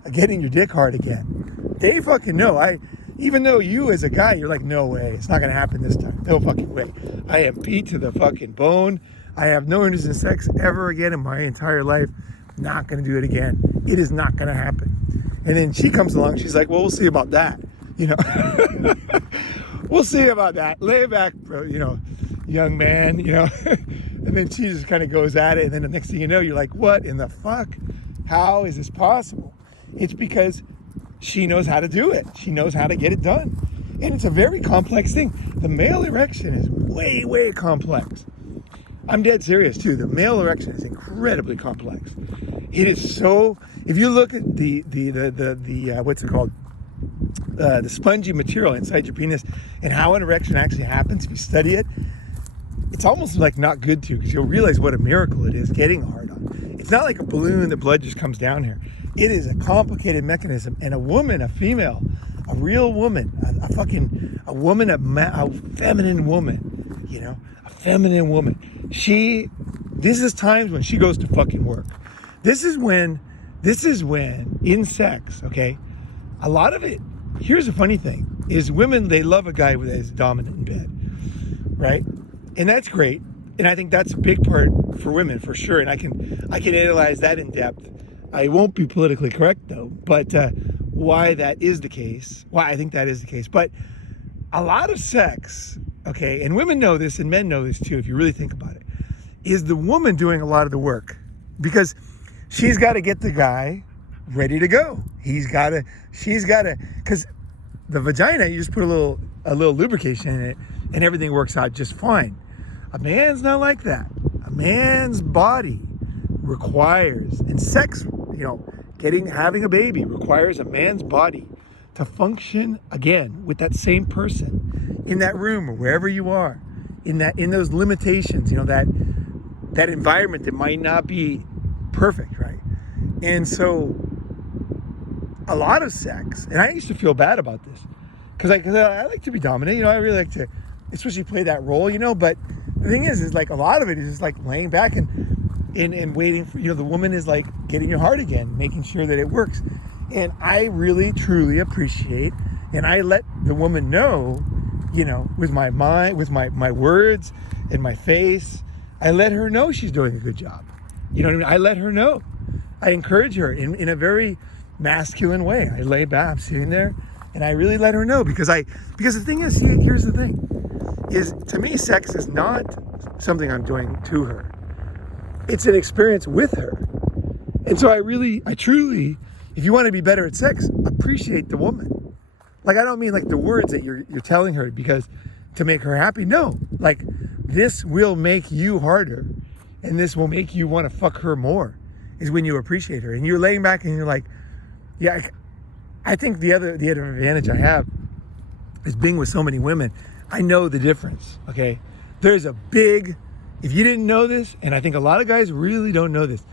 at getting your dick hard again. They fucking know. Even though you as a guy, you're like, no way, it's not going to happen this time. No fucking way. I am beat to the fucking bone. I have no interest in sex ever again in my entire life. Not going to do it again. It is not going to happen. And then she comes along, she's like, well, we'll see about that. You know, we'll see about that. Lay back, bro, you know, young man, you know. And then she just kind of goes at it. And then the next thing you know, you're like, what in the fuck? How is this possible? It's because she knows how to do it. She knows how to get it done. And it's a very complex thing. The male erection is way, way complex. I'm dead serious too. The male erection is incredibly complex. It is so, if you look at the what's it called? The spongy material inside your penis and how an erection actually happens, if you study it, it's almost like not good to, because you'll realize what a miracle it is getting a hard on. It's not like a balloon, the blood just comes down here. It is a complicated mechanism. And a woman, a female, a real woman, a woman, a feminine woman, you know, a feminine woman. This is times when she goes to fucking work. This is when in sex, okay, a lot of it, here's the funny thing, is women, they love a guy that is dominant in bed, right? And that's great. And I think that's a big part for women, for sure. And I can analyze that in depth. I won't be politically correct though, but why that is the case, why I think that is the case. But a lot of sex, okay, and women know this and men know this too, if you really think about it, is the woman doing a lot of the work, because she's got to get the guy ready to go. She's got to, because the vagina, you just put a little lubrication in it and everything works out just fine. A man's not like that. A man's body requires, and sex, you know, having a baby requires a man's body to function again with that same person in that room or wherever you are, in those limitations, you know, that environment that might not be perfect, right? And so a lot of sex, and I used to feel bad about this, because I like to be dominant, you know, I really like to, especially play that role, you know, but the thing is like a lot of it is just like laying back and waiting for, you know, the woman is like getting your heart again, making sure that it works. And I really, truly appreciate, and I let the woman know, you know, with my mind, with my words and my face, I let her know she's doing a good job. You know what I mean? I let her know. I encourage her in a very masculine way. I lay back, I'm sitting there, and I really let her know, because the thing is, here's the thing, is to me, sex is not something I'm doing to her. It's an experience with her. And so I truly, if you want to be better at sex, appreciate the woman. Like, I don't mean like the words that you're telling her because to make her happy. No, like, this will make you harder and this will make you want to fuck her more, is when you appreciate her. And you're laying back and you're like, yeah, I think the other advantage I have is being with so many women. I know the difference, okay? There's a big, if you didn't know this, and I think a lot of guys really don't know this,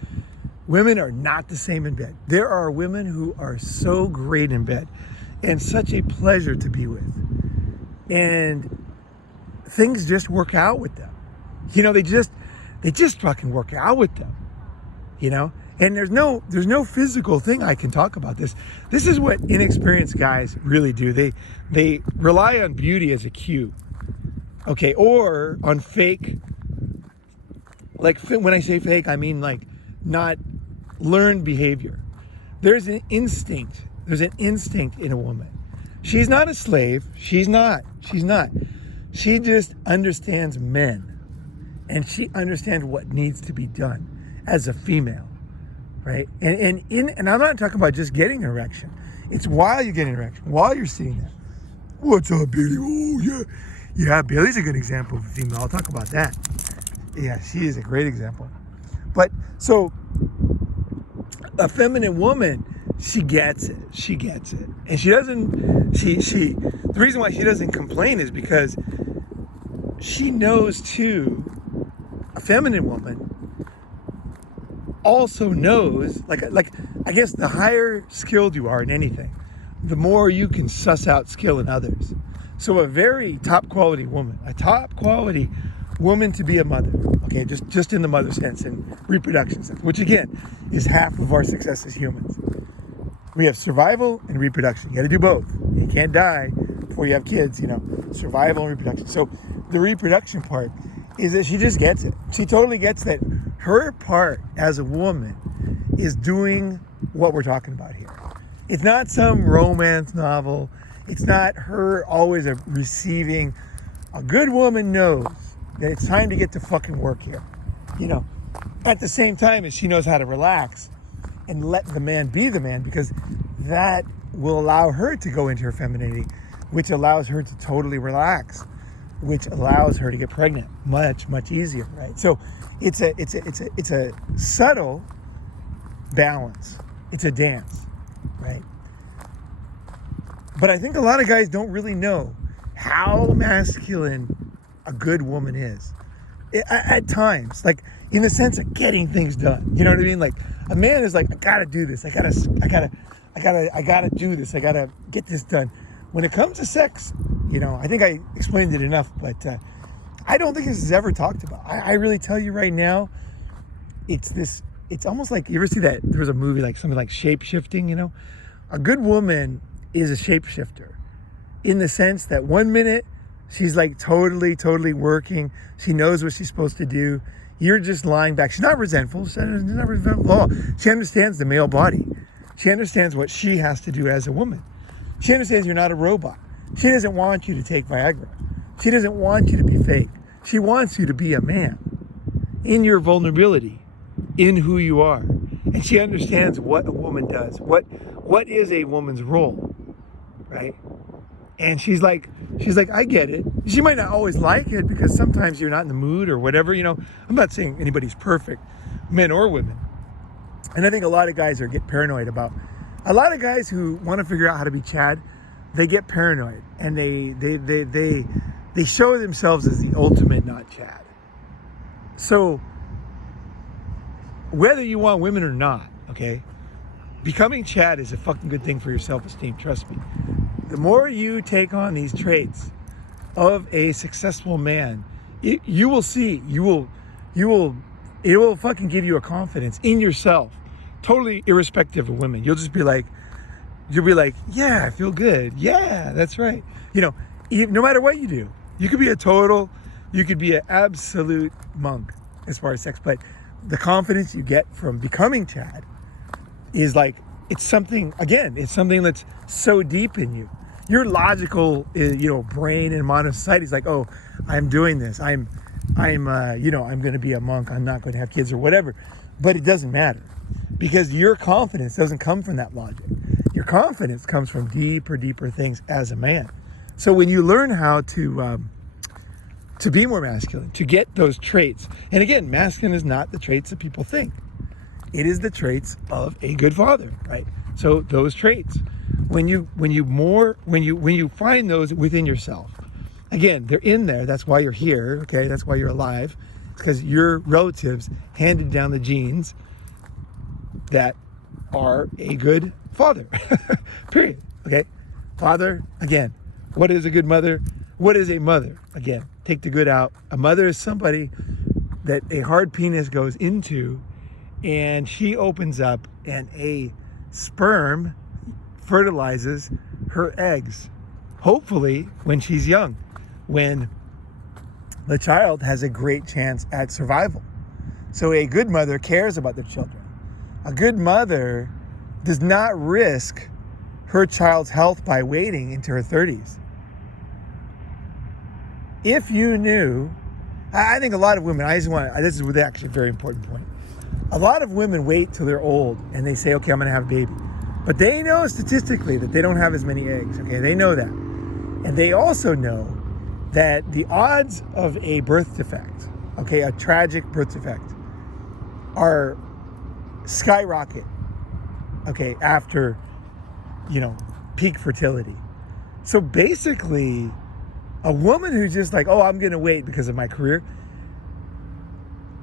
women are not the same in bed. There are women who are so great in bed and such a pleasure to be with. And things just work out with them. You know, they just fucking work out with them, you know? And there's no physical thing I can talk about this. This is what inexperienced guys really do. They rely on beauty as a cue, okay, or on fake. Like, when I say fake, I mean like not learned behavior. There's an instinct in a woman. She's not a slave. She's not. She just understands men, and she understands what needs to be done as a female. Right? And I'm not talking about just getting an erection. It's while you get an erection, while you're sitting there. What's up, Billy? Oh, yeah. Yeah, Billy's a good example of a female. I'll talk about that. Yeah, she is a great example. But so a feminine woman, she gets it. She gets it. And she doesn't, the reason why she doesn't complain is because she knows too, a feminine woman also knows, like I guess the higher skilled you are in anything, the more you can suss out skill in others. So a very top quality woman to be a mother, okay, just in the mother sense and reproduction sense, which again is half of our success as humans. We have survival and reproduction. You got to do both. You can't die before you have kids, survival and reproduction. So the reproduction part is that she just gets it. She totally gets that her part as a woman is doing what we're talking about here. It's not some romance novel. It's not her always receiving. A good woman knows that it's time to get to fucking work here. At the same time as she knows how to relax and let the man be the man, because that will allow her to go into her femininity, which allows her to totally relax, which allows her to get pregnant much, much easier, right? So it's a subtle balance. It's a dance, right? But I think a lot of guys don't really know how masculine a good woman is. At times, like in the sense of getting things done. You know what I mean? Like a man is like, I gotta do this. I gotta do this. I gotta get this done. When it comes to sex, I think I explained it enough, but I don't think this is ever talked about. I really tell you right now, it's almost like, you ever see that there was a movie like something like shape-shifting, A good woman is a shapeshifter in the sense that 1 minute she's like totally working. She knows what she's supposed to do. You're just lying back. She's not resentful. She's not resentful at all. She understands the male body. She understands what she has to do as a woman. She understands you're not a robot. She doesn't want you to take Viagra. She doesn't want you to be fake. She wants you to be a man in your vulnerability, in who you are. And she understands what a woman does. What is a woman's role, right? And she's like, I get it. She might not always like it because sometimes you're not in the mood or whatever, I'm not saying anybody's perfect, men or women. And I think a lot of guys get paranoid about, a lot of guys who want to figure out how to be Chad, they get paranoid and they show themselves as the ultimate not Chad. So whether you want women or not, okay, becoming Chad is a fucking good thing for your self-esteem, trust me. The more you take on these traits of a successful man, you will see, it will fucking give you a confidence in yourself, totally irrespective of women. You'll be like, yeah, I feel good. Yeah, that's right. No matter what you do, you could be you could be an absolute monk as far as sex, but the confidence you get from becoming Chad is like, it's something that's so deep in you. Your logical, brain and mind of society is like, oh, I'm doing this. I'm going to be a monk. I'm not going to have kids or whatever. But it doesn't matter because your confidence doesn't come from that logic. Your confidence comes from deeper things as a man. So when you learn how to be more masculine, to get those traits, and again, masculine is not the traits that people think. It is the traits of a good father, right? So those traits, when you find those within yourself, again, they're in there. That's why you're here. Okay, that's why you're alive. It's because your relatives handed down the genes that are a good father. Period. Okay, father. Again, what is a good mother? What is a mother? Again, take the good out. A mother is somebody that a hard penis goes into, and she opens up, and a sperm fertilizes her eggs, hopefully when she's young, when the child has a great chance at survival. So a good mother cares about their children. A good mother does not risk her child's health by waiting into her 30s. If you knew, I think a lot of women, this is actually a very important point. A lot of women wait till they're old and they say, okay, I'm going to have a baby. But they know statistically that they don't have as many eggs, okay? They know that. And they also know that the odds of a birth defect, okay, a tragic birth defect, are skyrocket, okay, after, peak fertility. So basically, a woman who's just like, oh, I'm going to wait because of my career.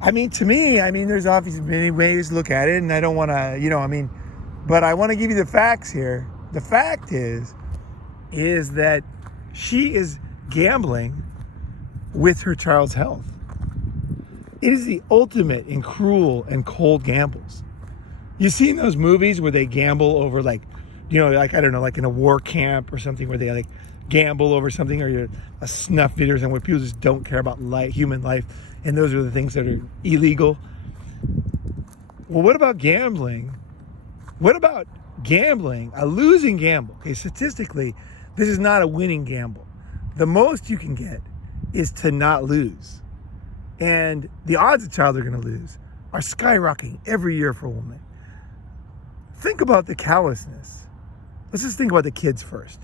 To me, there's obviously many ways to look at it, and I don't want to, but I want to give you the facts here. The fact is that she is gambling with her child's health. It is the ultimate in cruel and cold gambles. You seen those movies where they gamble over like I don't know, like in a war camp or something where they like gamble over something, or you're a snuff video or something where people just don't care about life, human life, and those are the things that are illegal. Well, what about gambling? What about gambling, a losing gamble? Okay, statistically, this is not a winning gamble. The most you can get is to not lose. And the odds a child are going to lose are skyrocketing every year for a woman. Think about the callousness. Let's just think about the kids first,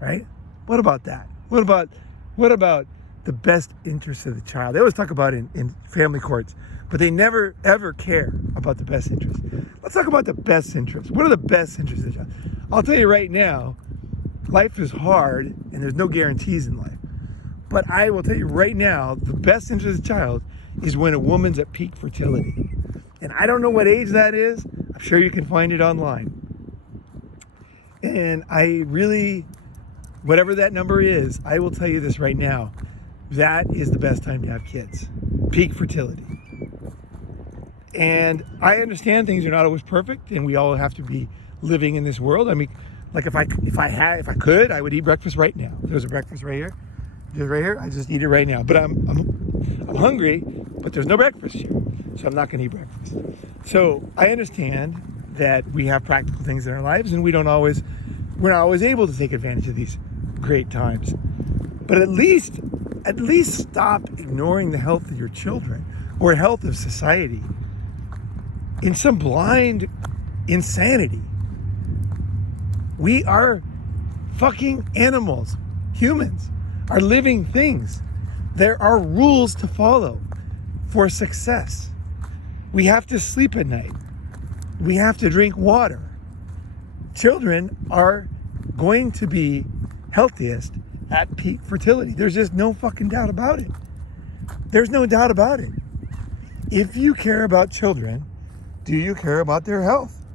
right? What about that? What about the best interest of the child? They always talk about it in family courts, but they never ever care about the best interest. Let's talk about the best interest. What are the best interests of the child? I'll tell you right now, life is hard and there's no guarantees in life. But I will tell you right now, the best interest of the child is when a woman's at peak fertility. And I don't know what age that is. I'm sure you can find it online. And I really, whatever that number is, I will tell you this right now. That is the best time to have kids. Peak fertility. And I understand things are not always perfect, and we all have to be living in this world. I mean, like if I could, I would eat breakfast right now. If there's a breakfast right here, just right here, I just eat it right now. But I'm hungry, but there's no breakfast here, so I'm not going to eat breakfast. So I understand that we have practical things in our lives, and we're not always able to take advantage of these great times. But at least stop ignoring the health of your children or health of society in some blind insanity. We are fucking animals. Humans are living things. There are rules to follow for success. We have to sleep at night. We have to drink water. Children are going to be healthiest at peak fertility. There's just no fucking doubt about it. There's no doubt about it. If you care about children, do you care about their health?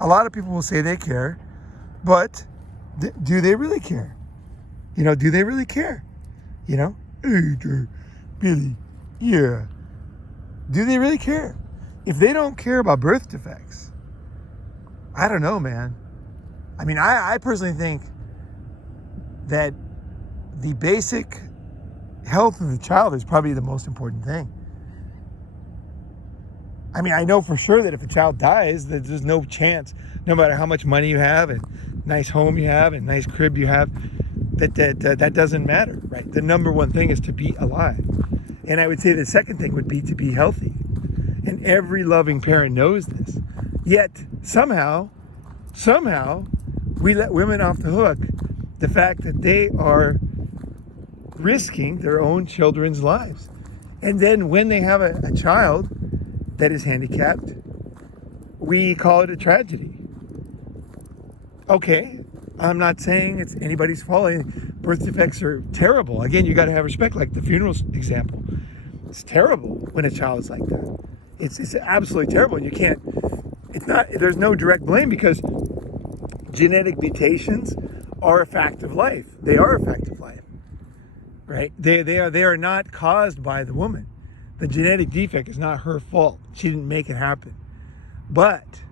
A lot of people will say they care, but do they really care? You know, do they really care? You know, hey, Billy, yeah. Do they really care? If they don't care about birth defects, I don't know, man. I mean, I personally think that the basic health of the child is probably the most important thing. I mean, I know for sure that if a child dies, that there's no chance, no matter how much money you have and nice home you have and nice crib you have, that doesn't matter, right? The number one thing is to be alive. And I would say the second thing would be to be healthy. And every loving parent knows this. Yet, somehow, we let women off the hook. The fact that they are risking their own children's lives. And then when they have a child that is handicapped, we call it a tragedy. Okay, I'm not saying it's anybody's fault. Birth defects are terrible. Again, you got to have respect, like the funeral example. It's terrible when a child is like that. It's absolutely terrible. And you can't, there's no direct blame because genetic mutations are a fact of life. They are a fact of life, right? They are not caused by the woman. The genetic defect is not her fault. She didn't make it happen. But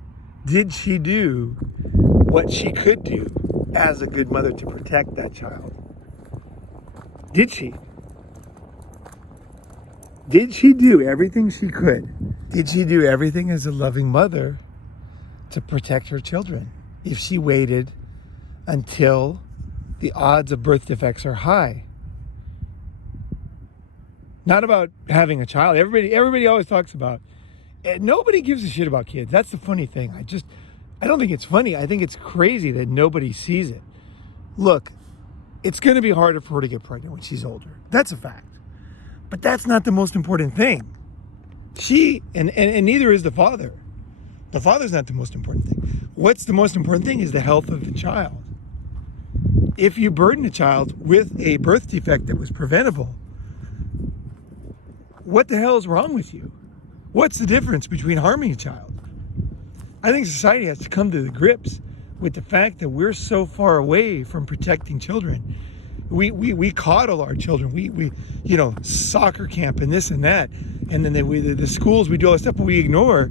did she do what she could do as a good mother to protect that child? Did she? Did she do everything she could? Did she do everything as a loving mother to protect her children? If she waited until the odds of birth defects are high. Not about having a child. Everybody always talks about, nobody gives a shit about kids. That's the funny thing. I don't think it's funny. I think it's crazy that nobody sees it. Look, it's going to be harder for her to get pregnant when she's older. That's a fact. But that's not the most important thing. She, and neither is the father. The father's not the most important thing. What's the most important thing is the health of the child. If you burden a child with a birth defect that was preventable, what the hell is wrong with you? What's the difference between harming a child? I think society has to come to the grips with the fact that we're so far away from protecting children. We coddle our children. We soccer camp and this and that, and then the schools, we do all this stuff, but we ignore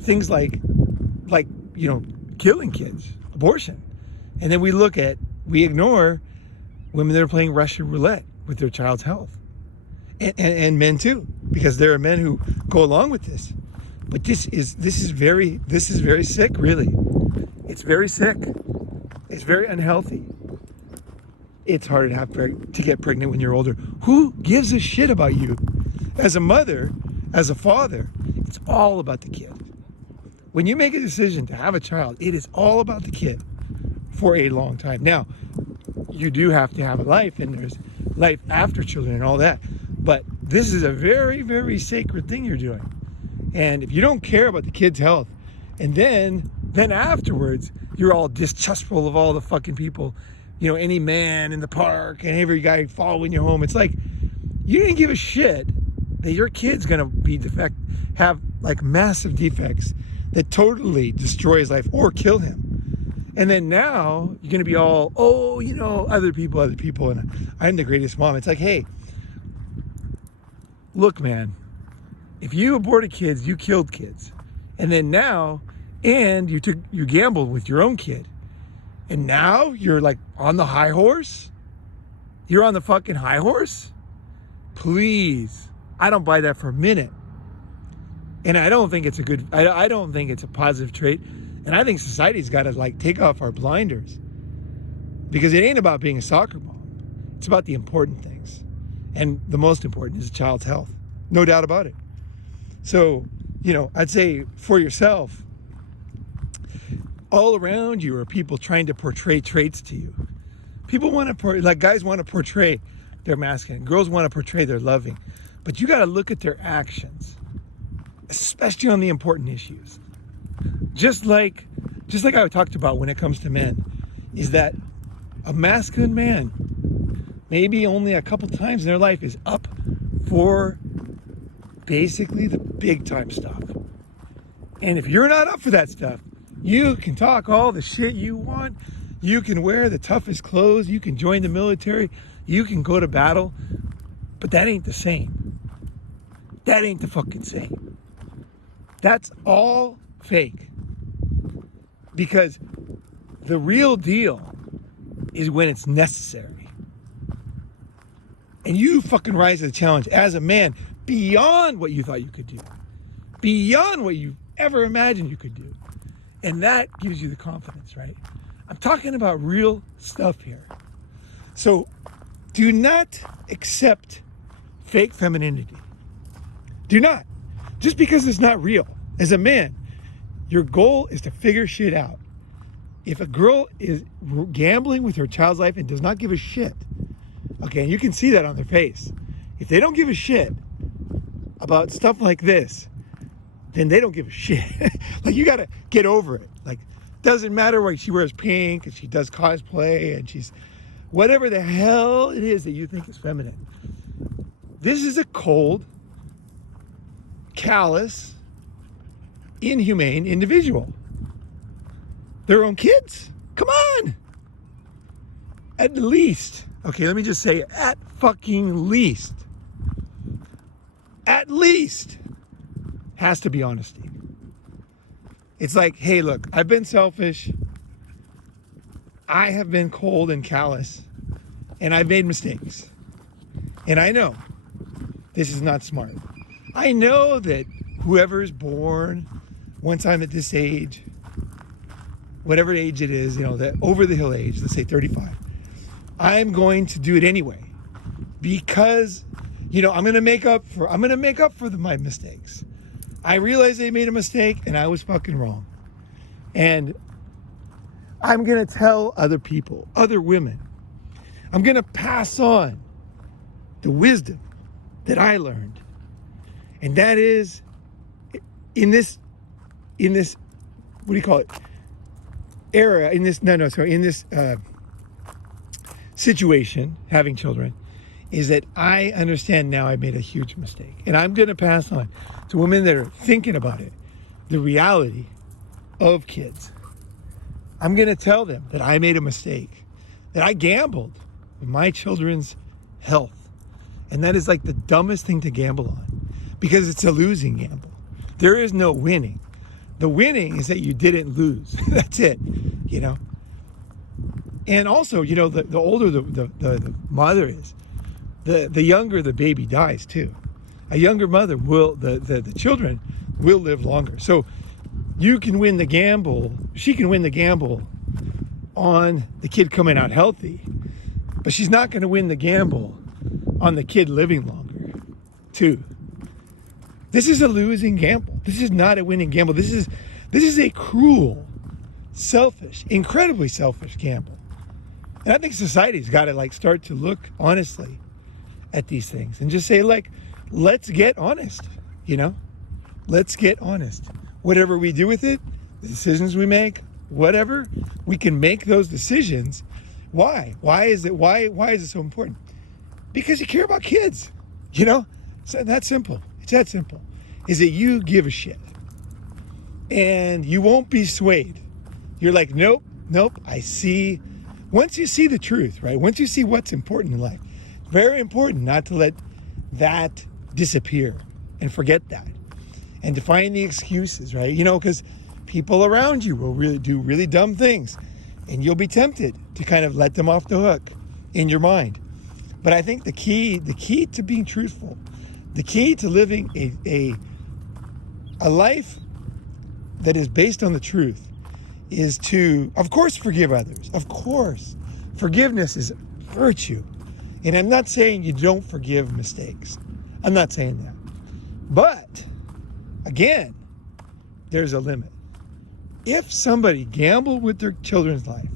things like killing kids, abortion, and then we ignore women that are playing Russian roulette with their child's health. And men too, because there are men who go along with this. But this is very sick, really. It's very sick. It's very unhealthy. It's hard to get pregnant when you're older. Who gives a shit about you? As a mother, as a father, it's all about the kid. When you make a decision to have a child, it is all about the kid for a long time. Now, you do have to have a life, and there's life after children and all that. But this is a very, very sacred thing you're doing. And if you don't care about the kid's health, and then afterwards, you're all distrustful of all the fucking people, you know, any man in the park and every guy following you home. It's like, you didn't give a shit that your kid's gonna have like massive defects that totally destroy his life or kill him. And then now you're gonna be all, oh, you know, other people, and I'm the greatest mom. It's like, hey, look, man, if you aborted kids, you killed kids. And then now, and you gambled with your own kid. And now you're like on the high horse? You're on the fucking high horse? Please. I don't buy that for a minute. And I don't think it's I don't think it's a positive trait. And I think society's got to like take off our blinders. Because it ain't about being a soccer mom. It's about the important things. And the most important is a child's health. No doubt about it. So, you know, I'd say for yourself, all around you are people trying to portray traits to you. People want to, like guys want to portray they're masculine. Girls want to portray they're loving. But you got to look at their actions, especially on the important issues. Just like I talked about when it comes to men, is that a masculine man, maybe only a couple times in their life, is up for basically the big time stuff. And if you're not up for that stuff, you can talk all the shit you want. You can wear the toughest clothes. You can join the military. You can go to battle. But that ain't the same. That ain't the fucking same. That's all fake. Because the real deal is when it's necessary. And you fucking rise to the challenge as a man beyond what you thought you could do. Beyond what you ever imagined you could do. And that gives you the confidence, right? I'm talking about real stuff here. So do not accept fake femininity. Do not. Just because it's not real. As a man, your goal is to figure shit out. If a girl is gambling with her child's life and does not give a shit, okay, and you can see that on their face. If they don't give a shit about stuff like this, then they don't give a shit. Like, you gotta get over it. Like, doesn't matter why she wears pink and she does cosplay and she's whatever the hell it is that you think is feminine. This is a cold, callous, inhumane individual. Their own kids? Come on! At least, okay, let me just say, at fucking least, has to be honesty. It's like, hey, look, I've been selfish. I have been cold and callous, and I've made mistakes. And I know this is not smart. I know that whoever is born, once I'm at this age, whatever age it is, you know, that over the hill age, let's say 35, I'm going to do it anyway, because, you know, I'm going to make up for my mistakes. I realized I made a mistake and I was fucking wrong. And I'm going to tell other people, other women, I'm going to pass on the wisdom that I learned. And that is in this, what do you call it? Era, in this situation, having children, is that I understand now I made a huge mistake. And I'm going to pass on to women that are thinking about it, the reality of kids. I'm going to tell them that I made a mistake, that I gambled with my children's health. And that is like the dumbest thing to gamble on, because it's a losing gamble. There is no winning. The winning is that you didn't lose. That's it, you know. And also, you know, the older the mother is, the younger the baby dies too. A younger mother will, the children will live longer. So you can win the gamble, she can win the gamble on the kid coming out healthy, but she's not going to win the gamble on the kid living longer too. This is a losing gamble. This is not a winning gamble. This is a cruel, selfish, incredibly selfish gamble. And I think society's got to like start to look honestly at these things and just say, like, let's get honest, you know? Let's get honest. Whatever we do with it, the decisions we make, whatever, we can make those decisions. Why? Why is it so important? Because you care about kids, you know? So that's simple. It's that simple. Is that you give a shit. And you won't be swayed. You're like, nope, I see. Once you see the truth, right? Once you see what's important in life, it's very important not to let that disappear and forget that. And to find the excuses, right? You know, because people around you will really do really dumb things. And you'll be tempted to kind of let them off the hook in your mind. But I think the key to being truthful, the key to living a life that is based on the truth is to, of course, forgive others. Of course. Forgiveness is virtue. And I'm not saying you don't forgive mistakes. I'm not saying that. But, again, there's a limit. If somebody gambled with their children's life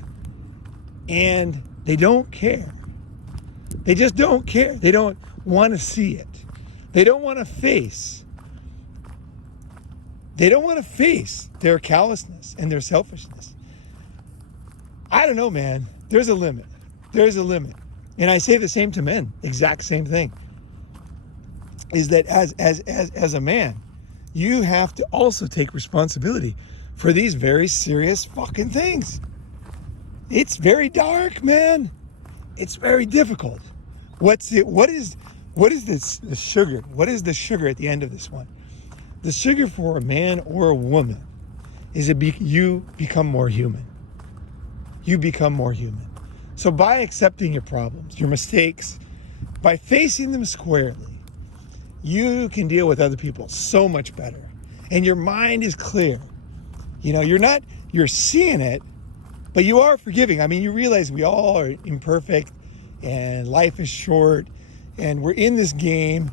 and they don't care, they just don't care. They don't want to see it. They don't want to face. They don't want to face their callousness and their selfishness. I don't know, man. There's a limit. There's a limit. And I say the same to men. Exact same thing. Is that as a man, you have to also take responsibility for these very serious fucking things. It's very dark, man. It's very difficult. What is the sugar? What is the sugar at the end of this one? The sugar for a man or a woman is you become more human. You become more human. So by accepting your problems, your mistakes, by facing them squarely, you can deal with other people so much better. And your mind is clear. You know, you're seeing it, but you are forgiving. I mean, you realize we all are imperfect and life is short and we're in this game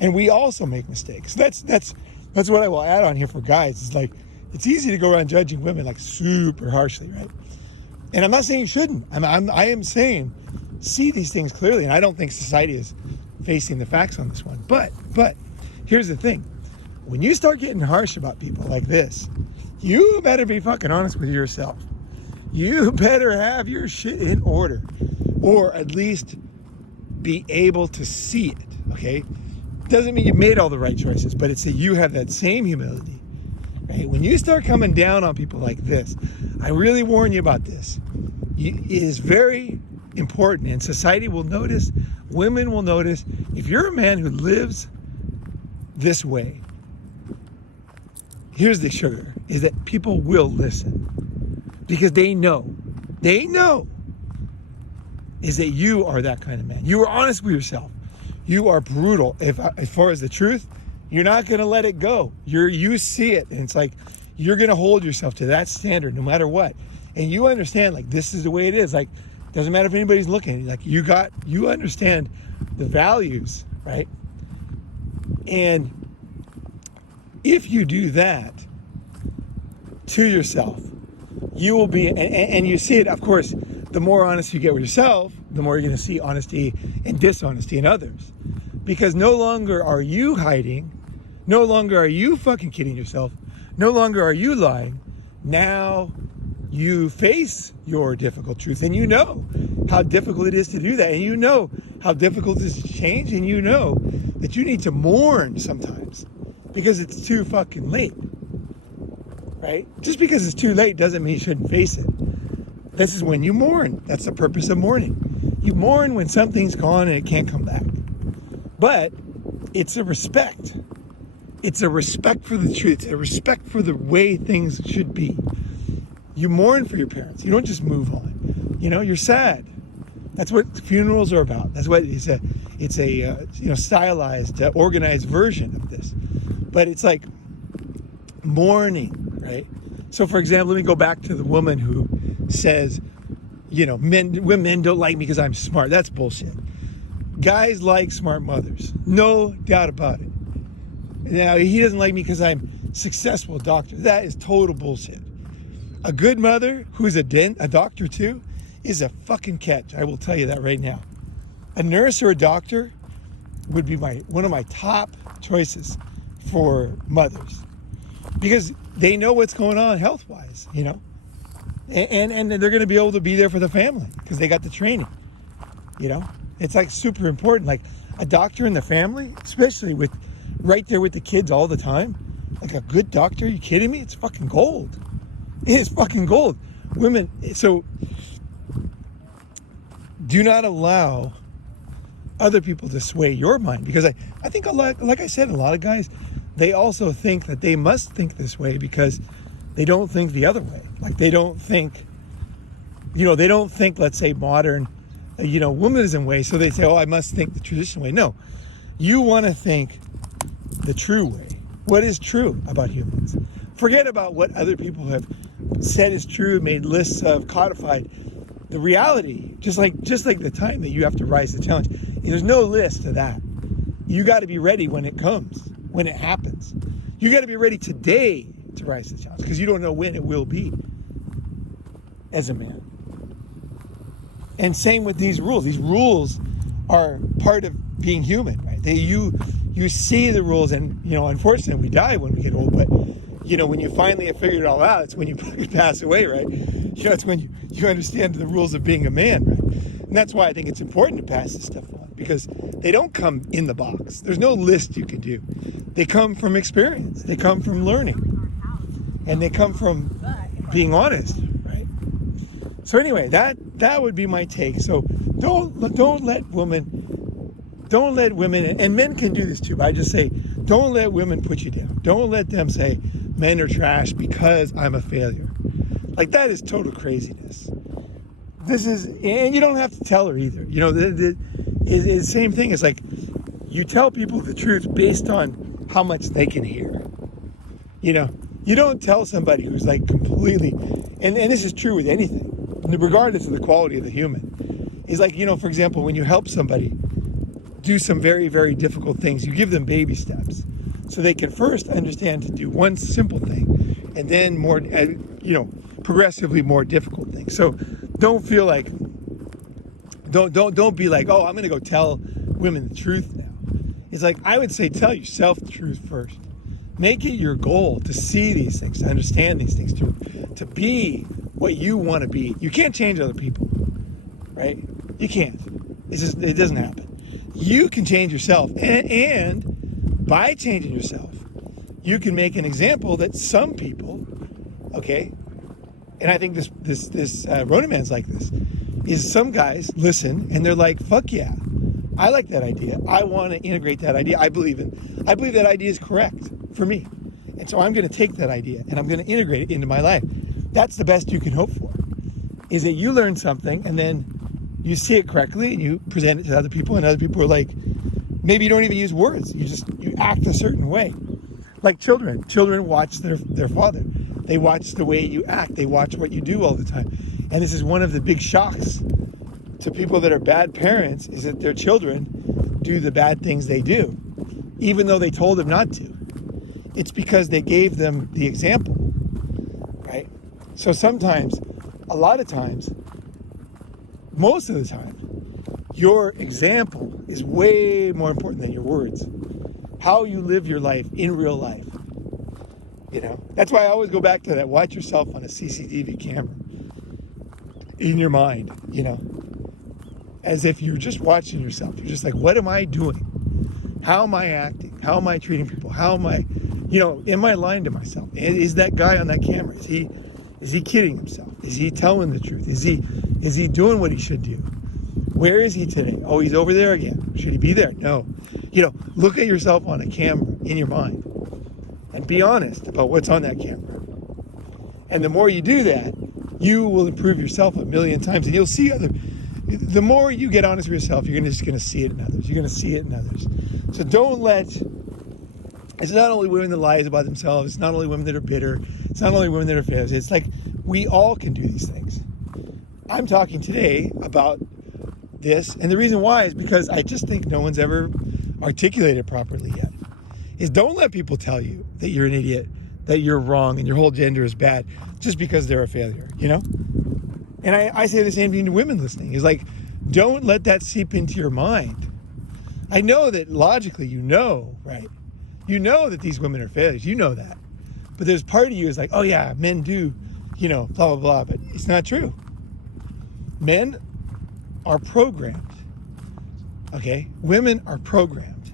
and we also make mistakes. That's what I will add on here for guys. It's like, it's easy to go around judging women like super harshly, right? And I'm not saying you shouldn't. I am saying see these things clearly. And I don't think society is facing the facts on this one. But here's the thing. When you start getting harsh about people like this, you better be fucking honest with yourself. You better have your shit in order. Or at least be able to see it, okay? Doesn't mean you made all the right choices, but it's that you have that same humility, right? When you start coming down on people like this, I really warn you about this. It is very important, and society will notice, women will notice. If you're a man who lives this way, here's the sugar, is that people will listen. Because they know, is that you are that kind of man. You are honest with yourself. You are brutal. As far as the truth, you're not going to let it go. You see it, and it's like you're going to hold yourself to that standard no matter what. And you understand, like, this is the way it is. Like, doesn't matter if anybody's looking. Like, you understand the values, right? And if you do that to yourself, you will be, and you see it, of course, the more honest you get with yourself, the more you're going to see honesty and dishonesty in others. Because no longer are you hiding, no longer are you fucking kidding yourself, no longer are you lying. Now you face your difficult truth, and you know how difficult it is to do that, and you know how difficult it is to change, and you know that you need to mourn sometimes because it's too fucking late. Right? Just because it's too late doesn't mean you shouldn't face it. This is when you mourn. That's the purpose of mourning. You mourn when something's gone and it can't come back. But it's a respect. It's a respect for the truth. It's a respect for the way things should be. You mourn for your parents. You don't just move on. You're sad. That's what funerals are about. That's what it's a stylized, organized version of this. But it's like mourning, right? So, for example, let me go back to the woman who says, women don't like me because I'm smart. That's bullshit. Guys like smart mothers, no doubt about it. Now, he doesn't like me because I'm successful doctor. That is total bullshit. A good mother who's a doctor too is a fucking catch. I will tell you that right now. A nurse or a doctor would be one of my top choices for mothers, because they know what's going on health-wise, and they're going to be able to be there for the family because they got the training. It's like super important. Like a doctor in the family, especially right there with the kids all the time. Like a good doctor, are you kidding me? It's fucking gold. It's fucking gold. Women, so do not allow other people to sway your mind, because I think a lot, like I said, a lot of guys, they also think that they must think this way because they don't think the other way. Like they don't think, let's say modern, womanism way. So they say, oh, I must think the traditional way. No, you want to think the true way. What is true about humans? Forget about what other people have said is true, made lists of, codified. The reality, just like the time that you have to rise to the challenge, there's no list of that. You got to be ready when it comes, when it happens. You got to be ready today to rise to the challenge, because you don't know when it will be as a man. And same with these rules. These rules are part of being human, right? You see the rules, and unfortunately we die when we get old, but when you finally have figured it all out, it's when you pass away, right? It's when you understand the rules of being a man, right? And that's why I think it's important to pass this stuff on, because they don't come in the box. There's no list you can do. They come from experience. They come from learning. And they come from being honest, right? So anyway, that would be my take. So don't let women, and men can do this too, but I just say, don't let women put you down. Don't let them say men are trash because I'm a failure. Like, that is total craziness. And you don't have to tell her either. It's the same thing. It's like, you tell people the truth based on how much they can hear. You don't tell somebody who's like completely, and this is true with anything, regardless of the quality of the human. It's like, for example, when you help somebody do some very, very difficult things, you give them baby steps so they can first understand to do one simple thing and then more, progressively more difficult things. So don't feel like, don't be like, oh, I'm going to go tell women the truth now. It's like, I would say, tell yourself the truth first. Make it your goal to see these things, to understand these things, to be what you want to be. You can't change other people, right? You can't. It doesn't happen. You can change yourself, and by changing yourself, you can make an example that some people, okay, and I think this Ronin man's like this, is some guys listen and they're like, fuck yeah, I like that idea. I want to integrate that idea. I believe that idea is correct for me. And so I'm going to take that idea and I'm going to integrate it into my life. That's the best you can hope for, is that you learn something and then you see it correctly and you present it to other people, and other people are like, maybe you don't even use words. You act a certain way. Like children. Children watch their father. They watch the way you act. They watch what you do all the time. And this is one of the big shocks to people that are bad parents, is that their children do the bad things they do, even though they told them not to. It's because they gave them the example, right? So sometimes, a lot of times, most of the time, your example is way more important than your words. How you live your life in real life. That's why I always go back to that. Watch yourself on a CCTV camera in your mind, as if you're just watching yourself. You're just like, what am I doing? How am I acting? How am I treating people? How am I, am I lying to myself? Is that guy on that camera, is he kidding himself? Is he telling the truth? Is he doing what he should do? Where is he today? Oh, he's over there again. Should he be there? No. Look at yourself on a camera in your mind and be honest about what's on that camera. And the more you do that, you will improve yourself a million times, and you'll see the more you get honest with yourself, you're just going to see it in others. You're going to see it in others. So don't let, it's not only women that lies about themselves, it's not only women that are bitter, it's not only women that are failures. It's like we all can do these things. I'm talking today about this, and the reason why is because I just think no one's ever articulated properly yet. Is don't let people tell you that you're an idiot, that you're wrong, and your whole gender is bad just because they're a failure, you know? And I say the same thing to women listening. It's like, don't let that seep into your mind. I know that logically you know, right? You know that these women are failures. You know that. But there's part of you is like, oh yeah, men do, you know, blah, blah, blah. But it's not true. Men are programmed. Okay? Women are programmed.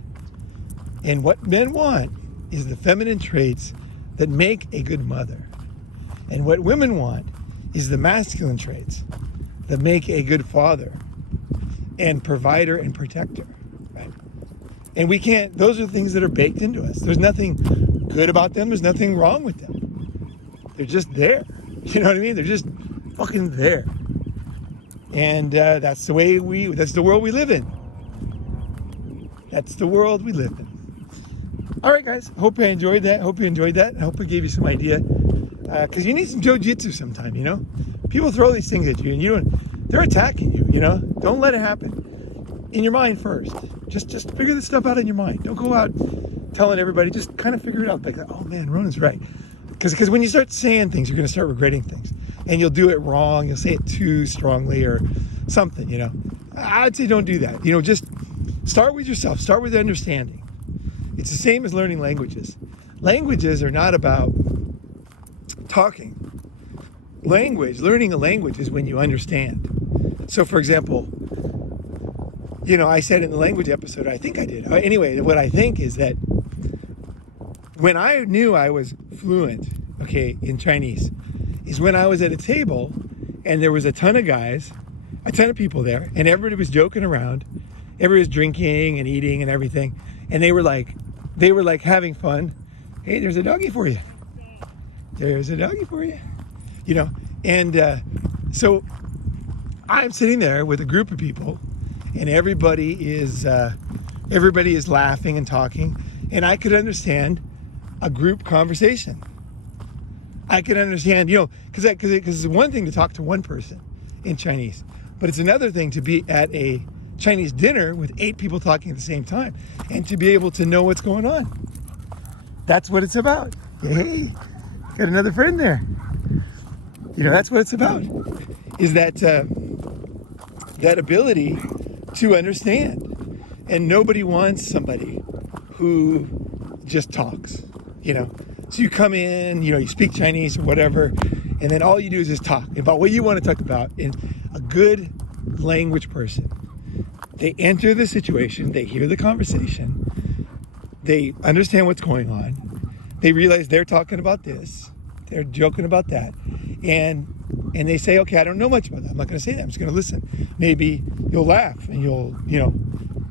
And what men want is the feminine traits that make a good mother. And what women want is the masculine traits that make a good father and provider and protector, right? And we can't, those are things that are baked into us. There's nothing good about them. There's nothing wrong with them. They're just there. You know what I mean? They're just fucking there. And that's the way that's the world we live in. That's the world we live in. All right, guys. Hope you enjoyed that. I hope it gave you some idea. Because you need some jiu-jitsu sometime, you know? People throw these things at you and they're attacking you, you know? Don't let it happen. In your mind first. Just figure this stuff out in your mind. Don't go out telling everybody. Just kind of figure it out. Like, oh man, Ronan's right. Because when you start saying things, you're going to start regretting things. And you'll do it wrong. You'll say it too strongly or something, you know? I'd say don't do that. You know, just start with yourself. Start with understanding. It's the same as learning languages. Languages are not about talking. Learning a language is when you understand. So for example, you know, I said in the language episode, I think I did. Anyway, what I think is that when I knew I was fluent, okay, in Chinese, is when I was at a table and there was a ton of guys, a ton of people there, and everybody was joking around. Everybody was drinking and eating and everything. And they were like having fun. Hey, there's a doggy for you. There's a doggy for you. You know, and so I'm sitting there with a group of people, and everybody is laughing and talking, and I could understand a group conversation. I could understand, you know, because it's one thing to talk to one person in Chinese, but it's another thing to be at a Chinese dinner with 8 people talking at the same time and to be able to know what's going on. That's what it's about. Hey, got another friend there. You know, that's what it's about, is that that ability to understand. And nobody wants somebody who just talks, you know. So you come in, you know, you speak Chinese or whatever, and then all you do is just talk about what you want to talk about. And a good language person, they enter the situation, they hear the conversation, they understand what's going on, they realize they're talking about this, they're joking about that, and they say, okay, I don't know much about that. I'm not going to say that. I'm just going to listen. Maybe you'll laugh and you'll, you know,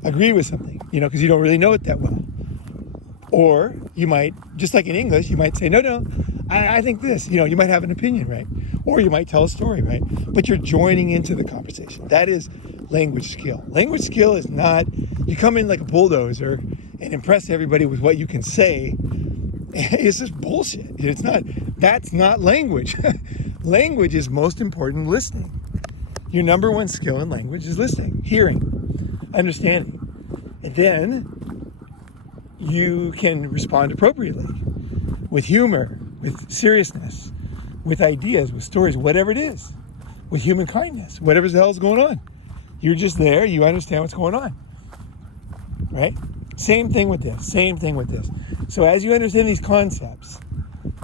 agree with something, you know, because you don't really know it that well. Or you might, just like in English, you might say, no, I think this, you know, you might have an opinion, right? Or you might tell a story, right? But you're joining into the conversation. That is language skill. Language skill is not, you come in like a bulldozer and impress everybody with what you can say. It's just bullshit. It's not, that's not language. Language is most important listening. Your number one skill in language is listening, hearing, understanding. And then you can respond appropriately with humor, with seriousness, with ideas, with stories, whatever it is, with human kindness, whatever the hell's going on. You're just there, you understand what's going on, right? Same thing with this. So as you understand these concepts,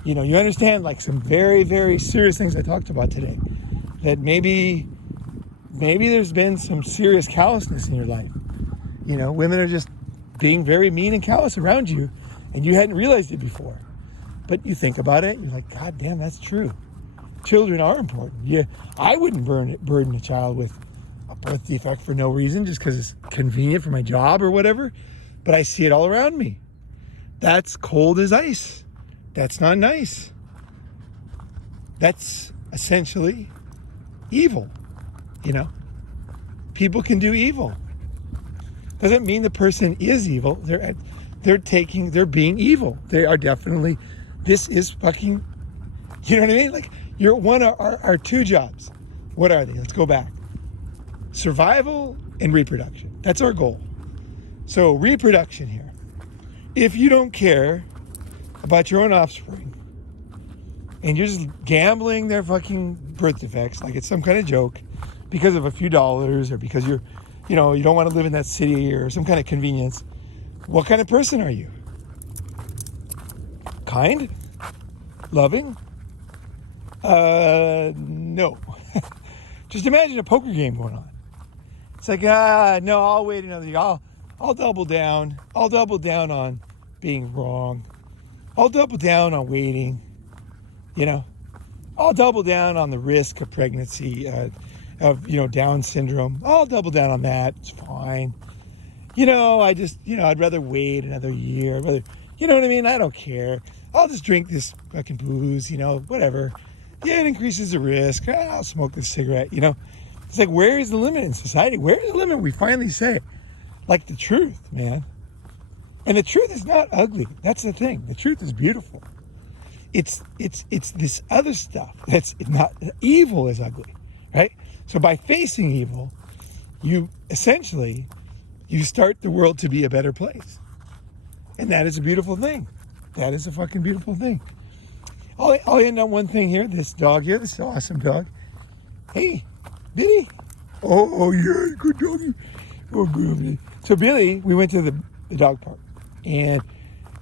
you know, you understand like some very, very serious things I talked about today, that maybe there's been some serious callousness in your life. You know, women are just being very mean and callous around you, and you hadn't realized it before. But you think about it, you're like, God damn, that's true. Children are important. Yeah, I wouldn't burden a child with a birth defect for no reason, just because it's convenient for my job or whatever. But I see it all around me. That's cold as ice. That's not nice. That's essentially evil, you know? People can do evil. Doesn't mean the person is evil. They're being evil. They are definitely, this is fucking, you know what I mean? Like, you're one of our two jobs. What are they? Let's go back. Survival and reproduction. That's our goal. So reproduction here. If you don't care about your own offspring and you're just gambling their fucking birth defects like it's some kind of joke because of a few dollars or because you don't want to live in that city or some kind of convenience, what kind of person are you? Kind? Loving? No. Just imagine a poker game going on. It's like, no, I'll wait another year. I'll double down. I'll double down on being wrong. I'll double down on waiting. I'll double down on the risk of pregnancy, of Down syndrome. I'll double down on that. It's fine. I'd rather wait another year. I'd rather, you know what I mean? I don't care. I'll just drink this fucking booze, whatever. Yeah, it increases the risk. I'll smoke this cigarette, It's like, where is the limit in society? Where is the limit? We finally say, like, the truth, man. And the truth is not ugly. That's the thing. The truth is beautiful. It's this other stuff that's not, evil is ugly, right? So by facing evil, you start the world to be a better place. And that is a beautiful thing. That is a fucking beautiful thing. I'll end on one thing here. This dog here, this awesome dog. Hey, Billy. Oh yeah, good doggy. Oh, good. So Billy, we went to the dog park. And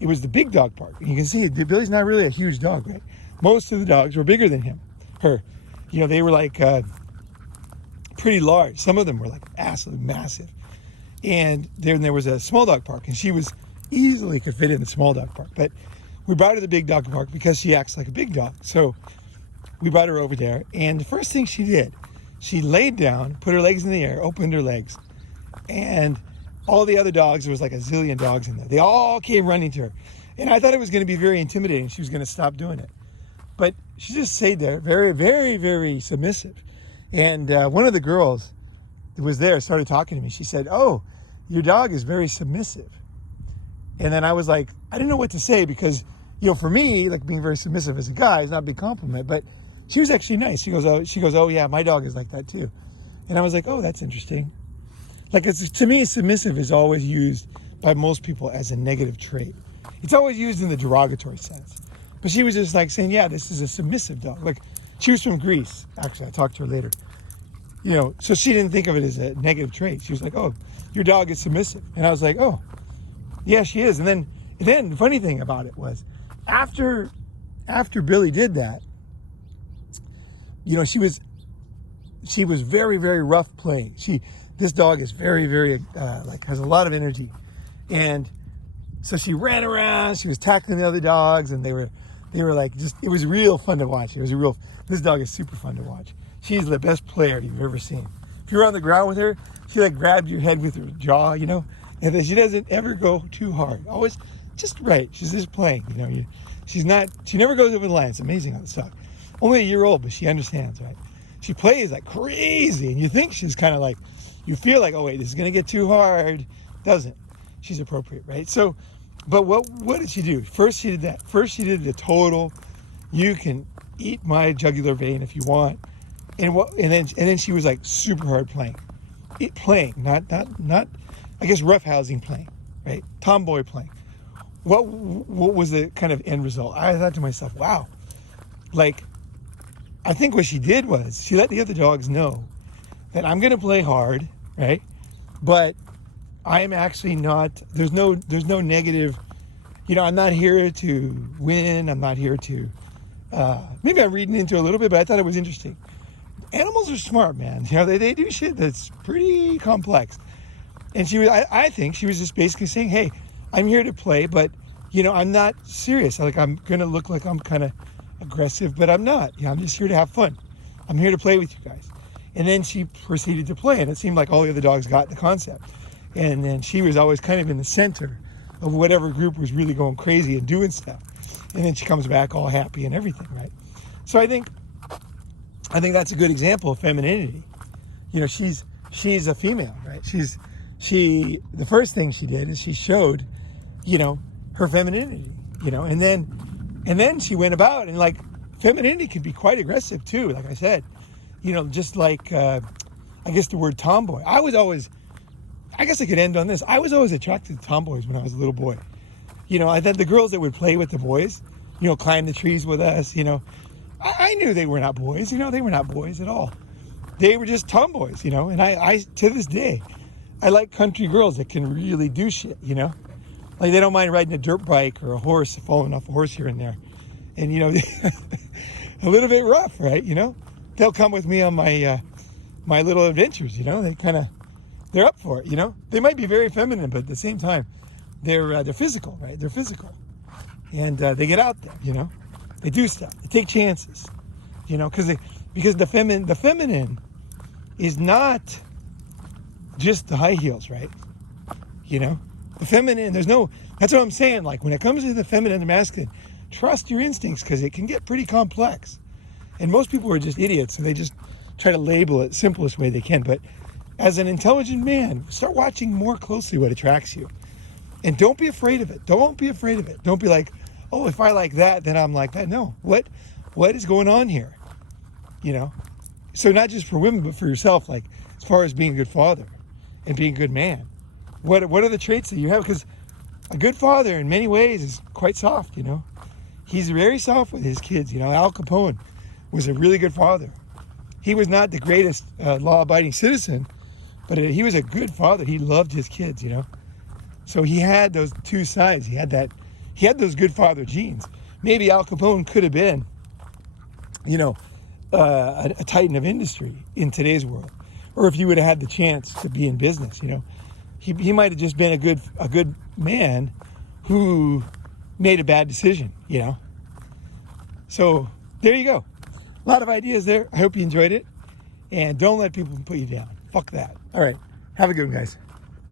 it was the big dog park. And you can see Billy's not really a huge dog, right? Most of the dogs were bigger than her. They were like pretty large. Some of them were like absolutely massive. And then there was a small dog park, and she was easily could fit in the small dog park. But we brought her to the big dog park because she acts like a big dog. So we brought her over there, and the first thing she did, she laid down, put her legs in the air, opened her legs, and all the other dogs, there was like a zillion dogs in there. They all came running to her. And I thought it was going to be very intimidating. She was going to stop doing it. But she just stayed there, very, very, very submissive. And one of the girls that was there started talking to me. She said, "Oh, your dog is very submissive." And then I was like, I didn't know what to say because, for me, like being very submissive as a guy is not a big compliment. But she was actually nice. She goes, "Oh yeah, my dog is like that too." And I was like, "Oh, that's interesting." Like, to me, submissive is always used by most people as a negative trait. It's always used in the derogatory sense. But she was just like saying, yeah, this is a submissive dog. Like, she was from Greece. Actually, I talked to her later. So she didn't think of it as a negative trait. She was like, "Oh, your dog is submissive." And I was like, "Oh, yeah, she is." And then the funny thing about it was, after Billy did that, she was very, very rough playing. This dog is very, very, has a lot of energy. And so she ran around, she was tackling the other dogs, and they were like, it was real fun to watch. This dog is super fun to watch. She's the best player you've ever seen. If you're on the ground with her, she like grabbed your head with her jaw, and then she doesn't ever go too hard. Always just right. She's just playing, she never goes over the line. It's amazing how this dog, only a year old, but she understands, right? She plays like crazy, and you think she's kind of like, you feel like, oh wait, this is gonna get too hard. Doesn't. She's appropriate, right? So, but what did she do? First she did that. First she did the total, you can eat my jugular vein if you want. And then she was like super hard playing. Not I guess roughhousing playing, right? Tomboy playing. What was the kind of end result? I thought to myself, wow. Like, I think what she did was she let the other dogs know that I'm going to play hard, right? But I'm actually not, there's no negative, I'm not here to win. I'm not here to, maybe I'm reading into it a little bit, but I thought it was interesting. Animals are smart, man. They do shit that's pretty complex. And I think she was just basically saying, hey, I'm here to play, but, I'm not serious. Like, I'm going to look like I'm kind of aggressive, but I'm not. I'm just here to have fun. I'm here to play with you guys. And then she proceeded to play, and it seemed like all the other dogs got the concept. And then she was always kind of in the center of whatever group was really going crazy and doing stuff. And then she comes back all happy and everything, right? So I think I think that's a good example of femininity. You know, she's a female, right? The first thing she did is she showed, you know, her femininity, you know, and then she went about, and like femininity can be quite aggressive too, like I said, you know, just like I guess the word tomboy. I guess I could end on this. I was always attracted to tomboys when I was a little boy. You know, I thought the girls that would play with the boys, you know, climb the trees with us, you know, I knew they were not boys, you know, they were not boys at all. They were just tomboys, you know, and I to this day, I like country girls that can really do shit, you know, like they don't mind riding a dirt bike or a horse, falling off a horse here and there, and you know, a little bit rough, right? You know, they'll come with me on my my little adventures, you know. They're up for it, you know. They might be very feminine, but at the same time, they're physical, right? They're physical, and they get out there, you know. They do stuff. They take chances, you know, because the feminine is not just the high heels, right? You know, the feminine. That's what I'm saying. Like when it comes to the feminine and the masculine, trust your instincts because it can get pretty complex. And most people are just idiots, so they just try to label it the simplest way they can. But as an intelligent man, start watching more closely what attracts you. And don't be afraid of it. Don't be afraid of it. Don't be like, oh, if I like that, then I'm like that. No, what is going on here? You know? So not just for women, but for yourself, like as far as being a good father and being a good man. What are the traits that you have? Because a good father in many ways is quite soft, you know? He's very soft with his kids, you know. Al Capone was a really good father. He was not the greatest law-abiding citizen, but he was a good father. He loved his kids, you know. So he had those two sides. He had those good father genes. Maybe Al Capone could have been, you know, a titan of industry in today's world, or if he would have had the chance to be in business, you know, he might have just been a good man who made a bad decision, you know. So there you go. A lot of ideas there. I hope you enjoyed it, and don't let people put you down. Fuck that. All right, have a good one, guys.